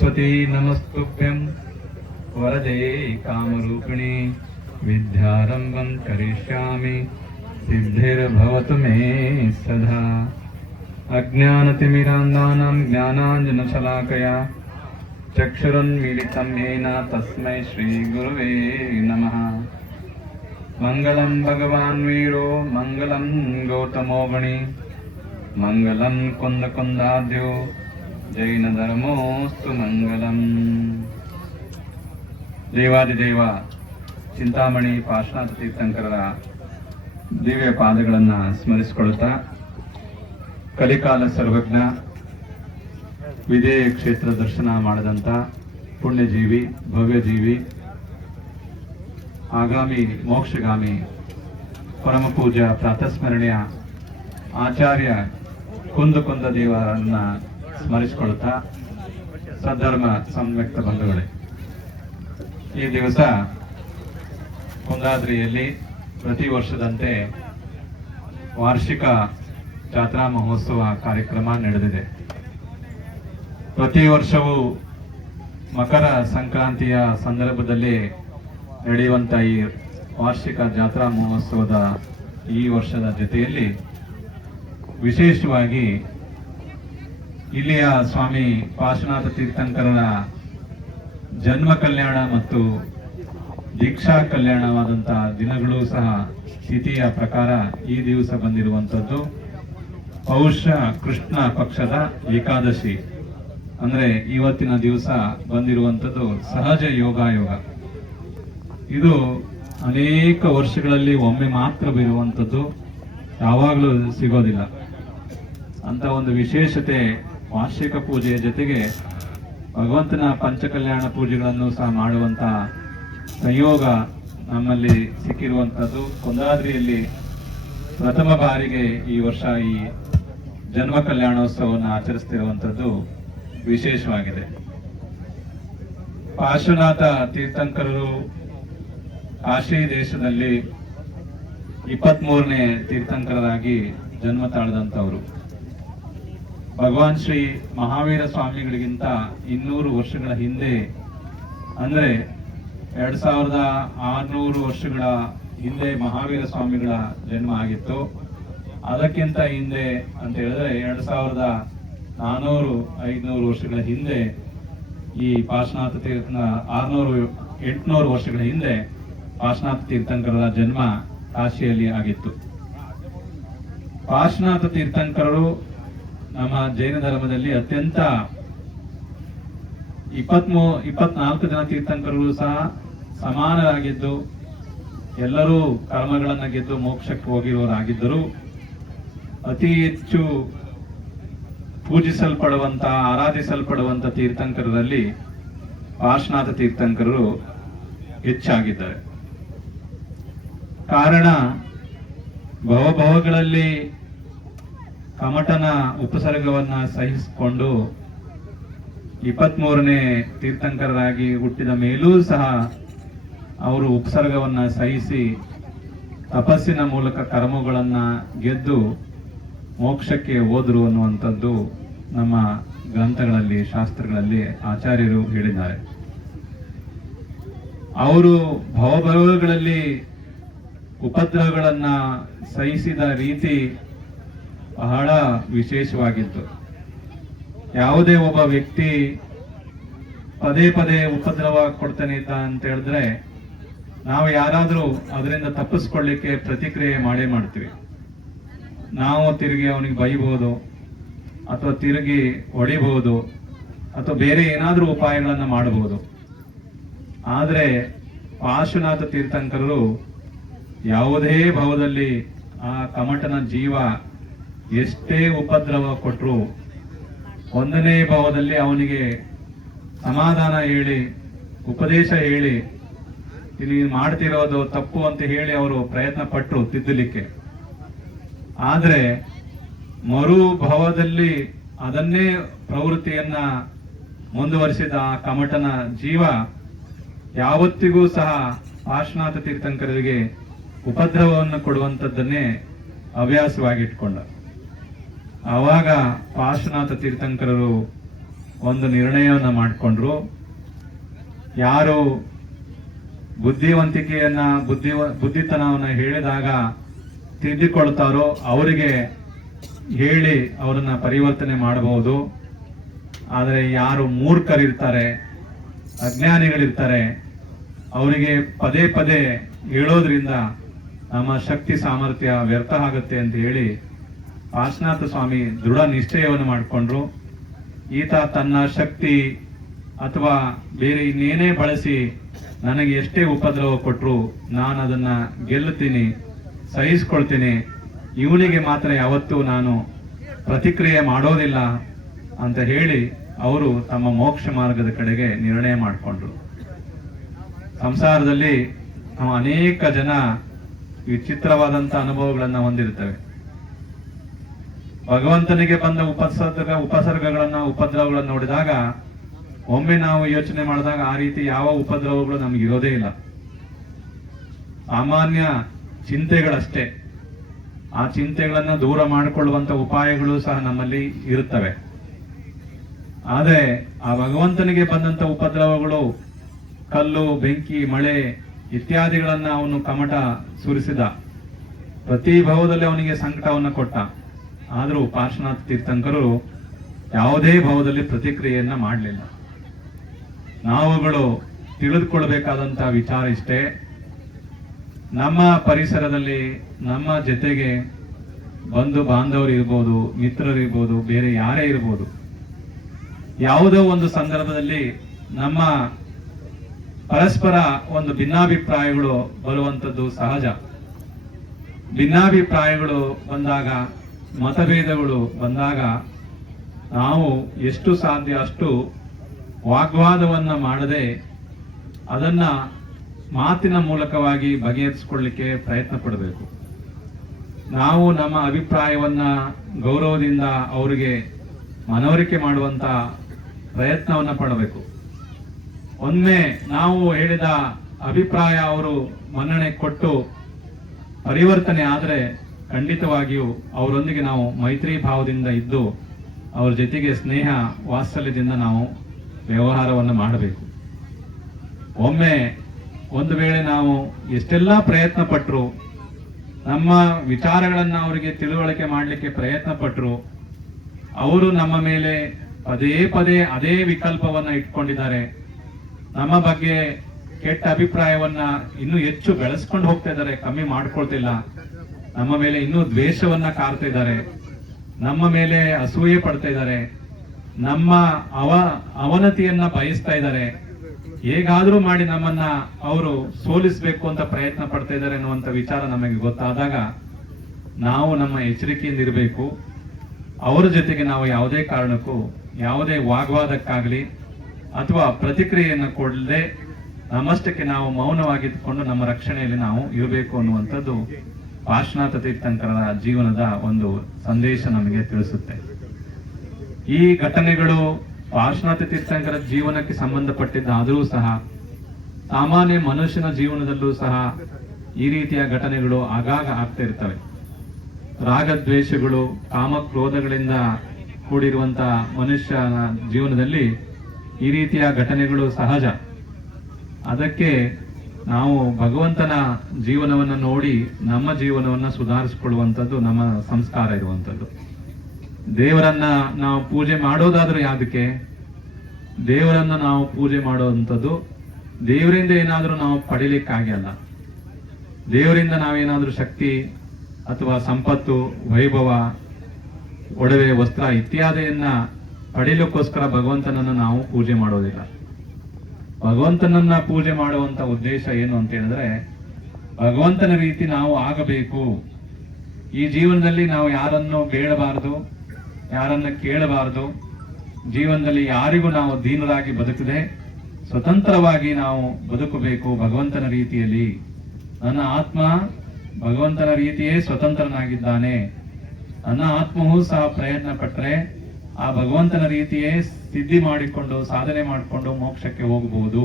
सरस्वती नमस्तुभ्यं वरदे कामरूपिणी विद्यारंभं करिष्यामि सिद्धिर्भवतु मे सदा। अज्ञानतिमिरान्धानां ज्ञानाञ्जनशलाकया चक्षुरुन्मीलितं येन तस्मै श्रीगुरुवे नमः। मंगलं भगवान् वीरो मंगलं गौतमो गणी मंगलं कुन्दकुन्दाद्यो जैन धर्मोस्तु मंगलम। ದೇವಾದಿದೇವ ಚಿಂತಾಮಣಿ ಪಾರ್ಶ್ವನಾಥ ತೀರ್ಥಂಕರರ ದಿವ್ಯ ಪಾದಗಳನ್ನು ಸ್ಮರಿಸಿಕೊಳ್ಳುತ್ತಾ, ಕಲಿಕಾಲ ಸರ್ವಜ್ಞ ವಿದೇಹ ಕ್ಷೇತ್ರ ದರ್ಶನ ಮಾಡಿದಂಥ ಪುಣ್ಯಜೀವಿ, ಭವ್ಯಜೀವಿ, ಆಗಾಮಿ ಮೋಕ್ಷಗಾಮಿ ಪರಮ ಪೂಜ್ಯ ಪ್ರಾತಸ್ಮರಣೀಯ ಆಚಾರ್ಯ ಕುಂದ ದೇವರನ್ನ ಸ್ಮರಿಸಿಕೊಳ್ಳುತ್ತಾ, ಸದ್ಧರ್ಮ ಸಂವ್ಯಕ್ತ ಬಂಧುಗಳೇ, ಈ ದಿವಸ ಕುಂದಾದ್ರಿಯಲ್ಲಿ ಪ್ರತಿ ವರ್ಷದಂತೆ ವಾರ್ಷಿಕ ಜಾತ್ರಾ ಮಹೋತ್ಸವ ಕಾರ್ಯಕ್ರಮ ನಡೆದಿದೆ. ಪ್ರತಿ ವರ್ಷವೂ ಮಕರ ಸಂಕ್ರಾಂತಿಯ ಸಂದರ್ಭದಲ್ಲಿ ನಡೆಯುವಂಥ ಈ ವಾರ್ಷಿಕ ಜಾತ್ರಾ ಮಹೋತ್ಸವದ ಈ ವರ್ಷದ ಜೊತೆಯಲ್ಲಿ ವಿಶೇಷವಾಗಿ ಇಲ್ಲಿಯ ಸ್ವಾಮಿ ಪಾರ್ಶ್ವನಾಥ ತೀರ್ಥಂಕರರ ಜನ್ಮ ಕಲ್ಯಾಣ ಮತ್ತು ದೀಕ್ಷಾ ಕಲ್ಯಾಣವಾದಂತಹ ದಿನಗಳು ಸಹ ತಿಥಿಯ ಪ್ರಕಾರ ಈ ದಿವಸ ಬಂದಿರುವಂಥದ್ದು. ಪೌಷ ಕೃಷ್ಣ ಪಕ್ಷದ ಏಕಾದಶಿ ಅಂದ್ರೆ ಇವತ್ತಿನ ದಿವಸ ಬಂದಿರುವಂಥದ್ದು ಸಹಜ ಯೋಗಾಯೋಗ. ಇದು ಅನೇಕ ವರ್ಷಗಳಲ್ಲಿ ಒಮ್ಮೆ ಮಾತ್ರ ಬರುವಂಥದ್ದು, ಯಾವಾಗಲೂ ಸಿಗೋದಿಲ್ಲ. ಅಂತ ಒಂದು ವಿಶೇಷತೆ ವಾರ್ಷಿಕ ಪೂಜೆಯ ಜೊತೆಗೆ ಭಗವಂತನ ಪಂಚಕಲ್ಯಾಣ ಪೂಜೆಗಳನ್ನು ಸಹ ಮಾಡುವಂತ ಸಂಯೋಗ ನಮ್ಮಲ್ಲಿ ಸಿಕ್ಕಿರುವಂಥದ್ದು. ಕುಂದಾದ್ರಿಯಲ್ಲಿ ಪ್ರಥಮ ಬಾರಿಗೆ ಈ ವರ್ಷ ಈ ಜನ್ಮ ಕಲ್ಯಾಣೋತ್ಸವವನ್ನು ಆಚರಿಸ್ತಿರುವಂಥದ್ದು ವಿಶೇಷವಾಗಿದೆ. ಪಾರ್ಶ್ವನಾಥ ತೀರ್ಥಂಕರರು ಕಾಶಿ ದೇಶದಲ್ಲಿ 23ನೇ ತೀರ್ಥಂಕರರಾಗಿ ಜನ್ಮ ತಾಳಿದಂಥವರು. ಭಗವಾನ್ ಶ್ರೀ ಮಹಾವೀರ ಸ್ವಾಮಿಗಳಿಗಿಂತ 200 ವರ್ಷಗಳ ಹಿಂದೆ, ಅಂದ್ರೆ 2600 ವರ್ಷಗಳ ಹಿಂದೆ ಮಹಾವೀರ ಸ್ವಾಮಿಗಳ ಜನ್ಮ ಆಗಿತ್ತು. ಅದಕ್ಕಿಂತ ಹಿಂದೆ ಅಂತ ಹೇಳಿದ್ರೆ 2400-500 ವರ್ಷಗಳ ಹಿಂದೆ ಈ ಪಾರ್ಶ್ವನಾಥ ತೀರ್ಥ 600-800 ವರ್ಷಗಳ ಹಿಂದೆ ಪಾರ್ಶ್ವನಾಥ ತೀರ್ಥಂಕರರ ಜನ್ಮ ಕಾಶಿಯಲ್ಲಿ ಆಗಿತ್ತು. ಪಾರ್ಶ್ವನಾಥ ತೀರ್ಥಂಕರರು ನಮ್ಮ ಜೈನ ಧರ್ಮದಲ್ಲಿ ಅತ್ಯಂತ 24 ಜನ ತೀರ್ಥಂಕರರು ಸಹ ಸಮಾನರಾಗಿದ್ದು, ಎಲ್ಲರೂ ಕರ್ಮಗಳನ್ನು ಗೆದ್ದು ಮೋಕ್ಷಕ್ಕೆ ಹೋಗಿರುವವರಾಗಿದ್ದರು. ಅತಿ ಹೆಚ್ಚು ಪೂಜಿಸಲ್ಪಡುವಂತ, ಆರಾಧಿಸಲ್ಪಡುವಂತ ತೀರ್ಥಂಕರರಲ್ಲಿ ಪಾರ್ಶ್ವನಾಥ ತೀರ್ಥಂಕರರು ಹೆಚ್ಚಾಗಿದ್ದಾರೆ. ಕಾರಣ, ಭವಭವಗಳಲ್ಲಿ ಕಮಟನ ಉಪಸರ್ಗವನ್ನ ಸಹಿಸಿಕೊಂಡು 23ನೇ ತೀರ್ಥಂಕರರಾಗಿ ಹುಟ್ಟಿದ ಮೇಲೂ ಸಹ ಅವರು ಉಪಸರ್ಗವನ್ನ ಸಹಿಸಿ ತಪಸ್ಸಿನ ಮೂಲಕ ಕರ್ಮಗಳನ್ನ ಗೆದ್ದು ಮೋಕ್ಷಕ್ಕೆ ಹೋದರು ಅನ್ನುವಂಥದ್ದು ನಮ್ಮ ಗ್ರಂಥಗಳಲ್ಲಿ, ಶಾಸ್ತ್ರಗಳಲ್ಲಿ ಆಚಾರ್ಯರು ಹೇಳಿದ್ದಾರೆ. ಅವರು ಭವಭವಗಳಲ್ಲಿ ಉಪದ್ರವಗಳನ್ನ ಸಹಿಸಿದ ರೀತಿ ಬಹಳ ವಿಶೇಷವಾಗಿತ್ತು. ಯಾವುದೇ ಒಬ್ಬ ವ್ಯಕ್ತಿ ಪದೇ ಪದೇ ಉಪದ್ರವ ಕೊಡ್ತಾನೆ ಇದ್ದ ಅಂತ ಹೇಳಿದ್ರೆ ನಾವು ಯಾರಾದ್ರೂ ಅದರಿಂದ ತಪ್ಪಿಸ್ಕೊಳ್ಳಿಕ್ಕೆ ಪ್ರತಿಕ್ರಿಯೆ ಮಾಡೇ ಮಾಡ್ತೀವಿ. ನಾವು ತಿರುಗಿ ಅವನಿಗೆ ಬೈಬಹುದು, ಅಥವಾ ತಿರುಗಿ ಹೊಡಿಬಹುದು, ಅಥವಾ ಬೇರೆ ಏನಾದ್ರೂ ಉಪಾಯಗಳನ್ನ ಮಾಡಬಹುದು. ಆದ್ರೆ ಪಾರ್ಶ್ವನಾಥ ತೀರ್ಥಂಕರರು ಯಾವುದೇ ಭಾವದಲ್ಲಿ ಆ ಕಮಟನ ಜೀವ ಎಷ್ಟೇ ಉಪದ್ರವ ಕೊಟ್ಟರು 1ನೇ ಭಾವದಲ್ಲಿ ಅವನಿಗೆ ಸಮಾಧಾನ ಹೇಳಿ, ಉಪದೇಶ ಹೇಳಿ, ನೀನು ಮಾಡ್ತಿರೋದು ತಪ್ಪು ಅಂತ ಹೇಳಿ ಅವರು ಪ್ರಯತ್ನ ಪಟ್ಟರು ತಿದ್ದಲಿಕ್ಕೆ. ಆದ್ರೆ ಮರು ಭಾವದಲ್ಲಿ ಅದನ್ನೇ ಪ್ರವೃತ್ತಿಯನ್ನ ಮುಂದುವರಿಸಿದ ಆ ಕಮಟನ ಜೀವ ಯಾವತ್ತಿಗೂ ಸಹ ಪಾರ್ಶ್ವನಾಥ ತೀರ್ಥಂಕರರಿಗೆ ಉಪದ್ರವವನ್ನು ಕೊಡುವಂಥದ್ದನ್ನೇ ಹವ್ಯಾಸವಾಗಿಟ್ಕೊಂಡ. ಆವಾಗ ಪಾರ್ಶ್ವನಾಥ ತೀರ್ಥಂಕರರು ಒಂದು ನಿರ್ಣಯವನ್ನು ಮಾಡಿಕೊಂಡ್ರು. ಯಾರು ಬುದ್ಧಿವಂತಿಕೆಯನ್ನ ಬುದ್ಧಿತನವನ್ನು ಹೇಳಿದಾಗ ತಿದ್ದಿಕೊಳ್ತಾರೋ ಅವರಿಗೆ ಹೇಳಿ ಅವರನ್ನ ಪರಿವರ್ತನೆ ಮಾಡಬಹುದು. ಆದರೆ ಯಾರು ಮೂರ್ಖರಿರ್ತಾರೆ, ಅಜ್ಞಾನಿಗಳಿರ್ತಾರೆ, ಅವರಿಗೆ ಪದೇ ಪದೇ ಹೇಳೋದ್ರಿಂದ ನಮ್ಮ ಶಕ್ತಿ ಸಾಮರ್ಥ್ಯ ವ್ಯರ್ಥ ಆಗುತ್ತೆ ಅಂತ ಹೇಳಿ ಪಾರ್ಶ್ವನಾಥ ಸ್ವಾಮಿ ದೃಢ ನಿಶ್ಚಯವನ್ನು ಮಾಡಿಕೊಂಡ್ರು. ಈತ ತನ್ನ ಶಕ್ತಿ ಅಥವಾ ಬೇರೆ ಇನ್ನೇನೇ ಬಳಸಿ ನನಗೆ ಎಷ್ಟೇ ಉಪದ್ರವ ಕೊಟ್ಟರು ನಾನು ಅದನ್ನ ಗೆಲ್ಲುತ್ತೀನಿ, ಸಹಿಸ್ಕೊಳ್ತೀನಿ, ಇವನಿಗೆ ಮಾತ್ರ ಯಾವತ್ತೂ ನಾನು ಪ್ರತಿಕ್ರಿಯೆ ಮಾಡೋದಿಲ್ಲ ಅಂತ ಹೇಳಿ ಅವರು ತಮ್ಮ ಮೋಕ್ಷ ಮಾರ್ಗದ ಕಡೆಗೆ ನಿರ್ಣಯ ಮಾಡಿಕೊಂಡ್ರು. ಸಂಸಾರದಲ್ಲಿ ನಾವು ಅನೇಕ ಜನ ವಿಚಿತ್ರವಾದಂತ ಅನುಭವಗಳನ್ನ ಹೊಂದಿರ್ತೇವೆ. ಭಗವಂತನಿಗೆ ಬಂದ ಉಪದ್ರವಗಳನ್ನ ನೋಡಿದಾಗ ಒಮ್ಮೆ ನಾವು ಯೋಚನೆ ಮಾಡಿದಾಗ ಆ ರೀತಿ ಯಾವ ಉಪದ್ರವಗಳು ನಮ್ಗೆ ಇರೋದೇ ಇಲ್ಲ. ಸಾಮಾನ್ಯ ಚಿಂತೆಗಳಷ್ಟೇ. ಆ ಚಿಂತೆಗಳನ್ನ ದೂರ ಮಾಡಿಕೊಳ್ಳುವಂತ ಉಪಾಯಗಳು ಸಹ ನಮ್ಮಲ್ಲಿ ಇರುತ್ತವೆ. ಆದರೆ ಆ ಭಗವಂತನಿಗೆ ಬಂದಂತ ಉಪದ್ರವಗಳು ಕಲ್ಲು, ಬೆಂಕಿ, ಮಳೆ ಇತ್ಯಾದಿಗಳನ್ನ ಅವನು ಕಮಟ ಸುರಿಸಿದ. ಪ್ರತಿ ಭಾವದಲ್ಲಿ ಅವನಿಗೆ ಸಂಕಟವನ್ನು ಕೊಟ್ಟ. ಆದರೂ ಪಾರ್ಶ್ವನಾಥ ತೀರ್ಥಂಕರು ಯಾವುದೇ ಭಾವದಲ್ಲಿ ಪ್ರತಿಕ್ರಿಯೆಯನ್ನ ಮಾಡಲಿಲ್ಲ. ನಾವುಗಳು ತಿಳಿದುಕೊಳ್ಬೇಕಾದಂತಹ ವಿಚಾರ ಇಷ್ಟೇ, ನಮ್ಮ ಪರಿಸರದಲ್ಲಿ ನಮ್ಮ ಜೊತೆಗೆ ಬಂಧು ಬಾಂಧವರು ಇರ್ಬೋದು, ಮಿತ್ರರು ಇರ್ಬೋದು, ಬೇರೆ ಯಾರೇ ಇರ್ಬೋದು, ಯಾವುದೋ ಒಂದು ಸಂದರ್ಭದಲ್ಲಿ ನಮ್ಮ ಪರಸ್ಪರ ಒಂದು ಭಿನ್ನಾಭಿಪ್ರಾಯಗಳು ಬರುವಂಥದ್ದು ಸಹಜ. ಭಿನ್ನಾಭಿಪ್ರಾಯಗಳು ಬಂದಾಗ, ಮತಭೇದಗಳು ಬಂದಾಗ ನಾವು ಎಷ್ಟು ಸಾಧ್ಯ ಅಷ್ಟು ವಾಗ್ವಾದವನ್ನ ಮಾಡದೆ ಅದನ್ನ ಮಾತಿನ ಮೂಲಕವಾಗಿ ಬಗೆಹರಿಸಿಕೊಳ್ಳಲಿಕ್ಕೆ ಪ್ರಯತ್ನ ಪಡಬೇಕು. ನಾವು ನಮ್ಮ ಅಭಿಪ್ರಾಯವನ್ನ ಗೌರವದಿಂದ ಅವರಿಗೆ ಮನವರಿಕೆ ಮಾಡುವಂತ ಪ್ರಯತ್ನವನ್ನ ಪಡಬೇಕು. ಒಮ್ಮೆ ನಾವು ಹೇಳಿದ ಅಭಿಪ್ರಾಯ ಅವರು ಮನ್ನಣೆ ಕೊಟ್ಟು ಪರಿವರ್ತನೆ ಆದರೆ ಖಂಡಿತವಾಗಿಯೂ ಅವರೊಂದಿಗೆ ನಾವು ಮೈತ್ರಿ ಭಾವದಿಂದ ಇದ್ದು ಅವ್ರ ಜೊತೆಗೆ ಸ್ನೇಹ ವಾತ್ಸಲ್ಯದಿಂದ ನಾವು ವ್ಯವಹಾರವನ್ನು ಮಾಡಬೇಕು. ಒಮ್ಮೆ ಒಂದು ವೇಳೆ ನಾವು ಎಷ್ಟೆಲ್ಲ ಪ್ರಯತ್ನ ಪಟ್ಟರು, ನಮ್ಮ ವಿಚಾರಗಳನ್ನ ಅವರಿಗೆ ತಿಳುವಳಿಕೆ ಮಾಡಲಿಕ್ಕೆ ಪ್ರಯತ್ನ ಪಟ್ಟರು, ಅವರು ನಮ್ಮ ಮೇಲೆ ಪದೇ ಪದೇ ಅದೇ ವಿಕಲ್ಪವನ್ನ ಇಟ್ಕೊಂಡಿದ್ದಾರೆ, ನಮ್ಮ ಬಗ್ಗೆ ಕೆಟ್ಟ ಅಭಿಪ್ರಾಯವನ್ನ ಇನ್ನೂ ಹೆಚ್ಚು ಬೆಳೆಸ್ಕೊಂಡು ಹೋಗ್ತಾ ಇದ್ದಾರೆ, ಕಮ್ಮಿ ಮಾಡ್ಕೊಳ್ತಿಲ್ಲ, ನಮ್ಮ ಮೇಲೆ ಇನ್ನೂ ದ್ವೇಷವನ್ನ ಕಾರ್ತಾ ಇದ್ದಾರೆ, ನಮ್ಮ ಮೇಲೆ ಅಸೂಯೆ ಪಡ್ತಾ ಇದ್ದಾರೆ, ನಮ್ಮ ಅವನತಿಯನ್ನ ಬಯಸ್ತಾ ಇದ್ದಾರೆ, ಹೇಗಾದ್ರೂ ಮಾಡಿ ನಮ್ಮನ್ನ ಅವರು ಸೋಲಿಸಬೇಕು ಅಂತ ಪ್ರಯತ್ನ ಪಡ್ತಾ ಇದ್ದಾರೆ ಅನ್ನುವಂಥ ವಿಚಾರ ನಮಗೆ ಗೊತ್ತಾದಾಗ ನಾವು ನಮ್ಮ ಎಚ್ಚರಿಕೆಯಿಂದ ಇರಬೇಕು. ಅವರ ಜೊತೆಗೆ ನಾವು ಯಾವುದೇ ಕಾರಣಕ್ಕೂ ಯಾವುದೇ ವಾಗ್ವಾದಕ್ಕಾಗಲಿ ಅಥವಾ ಪ್ರತಿಕ್ರಿಯೆಯನ್ನು ಕೊಡದೆ ನಮ್ಮಷ್ಟಕ್ಕೆ ನಾವು ಮೌನವಾಗಿದ್ದುಕೊಂಡು ನಮ್ಮ ರಕ್ಷಣೆಯಲ್ಲಿ ನಾವು ಇರಬೇಕು ಅನ್ನುವಂಥದ್ದು ಪಾರ್ಶ್ವನಾಥ ತೀರ್ಥಂಕರರ ಜೀವನದ ಒಂದು ಸಂದೇಶ ನಮಗೆ ತಿಳಿಸುತ್ತೆ. ಈ ಘಟನೆಗಳು ಪಾರ್ಶ್ವನಾಥ ತೀರ್ಥಂಕರ ಜೀವನಕ್ಕೆ ಸಂಬಂಧಪಟ್ಟಿದ್ದಾದರೂ ಸಹ ಸಾಮಾನ್ಯ ಮನುಷ್ಯನ ಜೀವನದಲ್ಲೂ ಸಹ ಈ ರೀತಿಯ ಘಟನೆಗಳು ಆಗಾಗ ಆಗ್ತಾ ಇರ್ತವೆ. ರಾಗದ್ವೇಷಗಳು, ಕಾಮಕ್ರೋಧಗಳಿಂದ ಕೂಡಿರುವಂತಹ ಮನುಷ್ಯನ ಜೀವನದಲ್ಲಿ ಈ ರೀತಿಯ ಘಟನೆಗಳು ಸಹಜ. ಅದಕ್ಕೆ ನಾವು ಭಗವಂತನ ಜೀವನವನ್ನು ನೋಡಿ ನಮ್ಮ ಜೀವನವನ್ನು ಸುಧಾರಿಸಿಕೊಳ್ಳುವಂಥದ್ದು ನಮ್ಮ ಸಂಸ್ಕಾರ ಇರುವಂಥದ್ದು. ದೇವರನ್ನ ನಾವು ಪೂಜೆ ಮಾಡೋದಾದ್ರೂ ಯಾವುದಕ್ಕೆ? ದೇವರನ್ನ ನಾವು ಪೂಜೆ ಮಾಡುವಂಥದ್ದು ದೇವರಿಂದ ಏನಾದರೂ ನಾವು ಪಡಿಲಿಕ್ಕಾಗಿ ಅಲ್ಲ. ದೇವರಿಂದ ನಾವೇನಾದ್ರೂ ಶಕ್ತಿ ಅಥವಾ ಸಂಪತ್ತು, ವೈಭವ, ಒಡವೆ, ವಸ್ತ್ರ ಇತ್ಯಾದಿಯನ್ನ ಪಡೀಲಿಕ್ಕೋಸ್ಕರ ಭಗವಂತನನ್ನ ನಾವು ಪೂಜೆ ಮಾಡೋದಿಲ್ಲ. ಭಗವಂತನನ್ನ ಪೂಜೆ ಮಾಡುವಂತ ಉದ್ದೇಶ ಏನು ಅಂತ ಹೇಳಿದ್ರೆ ಭಗವಂತನ ರೀತಿ ನಾವು ಆಗಬೇಕು. ಈ ಜೀವನದಲ್ಲಿ ನಾವು ಯಾರನ್ನು ಬೇಡಬಾರದು, ಯಾರನ್ನ ಕೇಳಬಾರದು. ಜೀವನದಲ್ಲಿ ಯಾರಿಗೂ ನಾವು ದೀನರಾಗಿ ಬದುಕದೆ ಸ್ವತಂತ್ರವಾಗಿ ನಾವು ಬದುಕಬೇಕು ಭಗವಂತನ ರೀತಿಯಲ್ಲಿ. ನನ್ನ ಆತ್ಮ ಭಗವಂತನ ರೀತಿಯೇ ಸ್ವತಂತ್ರನಾಗಿದ್ದಾನೆ. ನನ್ನ ಆತ್ಮವೂ ಸಹ ಪ್ರಯತ್ನ ಪಟ್ಟರೆ ಆ ಭಗವಂತನ ರೀತಿಯೇ ಸಿದ್ಧಿ ಮಾಡಿಕೊಂಡು ಸಾಧನೆ ಮಾಡಿಕೊಂಡು ಮೋಕ್ಷಕ್ಕೆ ಹೋಗಬಹುದು.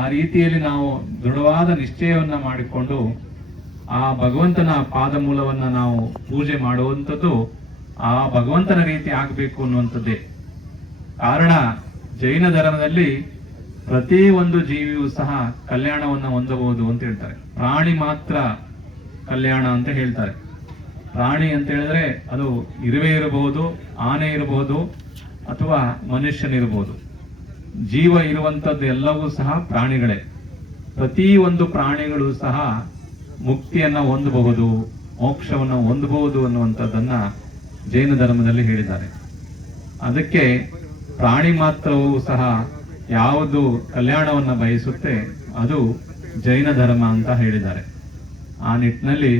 ಆ ರೀತಿಯಲ್ಲಿ ನಾವು ದೃಢವಾದ ನಿಶ್ಚಯವನ್ನ ಮಾಡಿಕೊಂಡು ಆ ಭಗವಂತನ ಪಾದ ಮೂಲವನ್ನ ನಾವು ಪೂಜೆ ಮಾಡುವಂಥದ್ದು ಆ ಭಗವಂತನ ರೀತಿ ಆಗಬೇಕು ಅನ್ನುವಂಥದ್ದೇ. ಕಾರಣ ಜೈನ ಧರ್ಮದಲ್ಲಿ ಪ್ರತಿ ಒಂದು ಜೀವಿಯೂ ಸಹ ಕಲ್ಯಾಣವನ್ನು ಹೊಂದಬಹುದು ಅಂತ ಹೇಳ್ತಾರೆ. ಪ್ರಾಣಿ ಮಾತ್ರ ಕಲ್ಯಾಣ ಅಂತ ಹೇಳ್ತಾರೆ. ಪ್ರಾಣಿ ಅಂತ ಹೇಳಿದ್ರೆ ಅದು ಇರುವೆ ಇರಬಹುದು, ಆನೆ ಇರಬಹುದು, ಅಥವಾ ಮನುಷ್ಯನಿರಬಹುದು. ಜೀವ ಇರುವಂತದ್ದು ಎಲ್ಲವೂ ಸಹ ಪ್ರಾಣಿಗಳೇ. ಪ್ರತಿ ಒಂದು ಪ್ರಾಣಿಗಳು ಸಹ ಮುಕ್ತಿಯನ್ನ ಹೊಂದಬಹುದು, ಮೋಕ್ಷವನ್ನು ಹೊಂದಬಹುದು ಅನ್ನುವಂಥದ್ದನ್ನ ಜೈನ ಧರ್ಮದಲ್ಲಿ ಹೇಳಿದ್ದಾರೆ. ಅದಕ್ಕೆ ಪ್ರಾಣಿ ಮಾತ್ರವೂ ಸಹ ಯಾವುದು ಕಲ್ಯಾಣವನ್ನ ಬಯಸುತ್ತೆ ಅದು ಜೈನ ಧರ್ಮ ಅಂತ ಹೇಳಿದ್ದಾರೆ. ಆ ನಿಟ್ಟಿನಲ್ಲಿ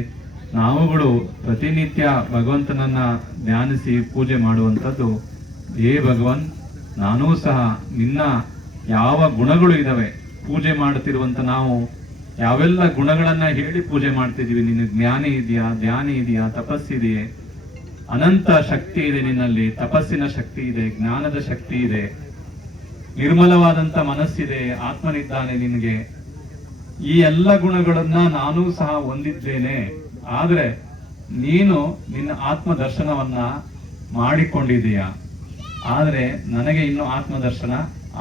ನಾವುಗಳು ಪ್ರತಿನಿತ್ಯ ಭಗವಂತನನ್ನ ಧ್ಯಾನಿಸಿ ಪೂಜೆ ಮಾಡುವಂಥದ್ದು, ಹೇ ಭಗವನ್, ನಾನೂ ಸಹ ನಿನ್ನ ಯಾವ ಗುಣಗಳು ಇದಾವೆ ಪೂಜೆ ಮಾಡುತ್ತಿರುವಂತ ನಾವು ಯಾವೆಲ್ಲ ಗುಣಗಳನ್ನ ಹೇಳಿ ಪೂಜೆ ಮಾಡ್ತಿದೀವಿ. ನಿನ್ನ ಜ್ಞಾನಿ ಇದೆಯಾ, ಧ್ಯಾನಿ ಇದೆಯಾ, ತಪಸ್ಸಿದೆಯೇ, ಅನಂತ ಶಕ್ತಿ ಇದೆ ನಿನ್ನಲ್ಲಿ, ತಪಸ್ಸಿನ ಶಕ್ತಿ ಇದೆ, ಜ್ಞಾನದ ಶಕ್ತಿ ಇದೆ, ನಿರ್ಮಲವಾದಂತ ಮನಸ್ಸಿದೆ, ಆತ್ಮನಿದ್ದಾನೆ ನಿನಗೆ. ಈ ಎಲ್ಲ ಗುಣಗಳನ್ನ ನಾನೂ ಸಹ ಹೊಂದಿದ್ದೇನೆ. ಆದ್ರೆ ನೀನು ನಿನ್ನ ಆತ್ಮ ದರ್ಶನವನ್ನ ಮಾಡಿಕೊಂಡಿದೀಯ. ಆದ್ರೆ ನನಗೆ ಇನ್ನು ಆತ್ಮ ದರ್ಶನ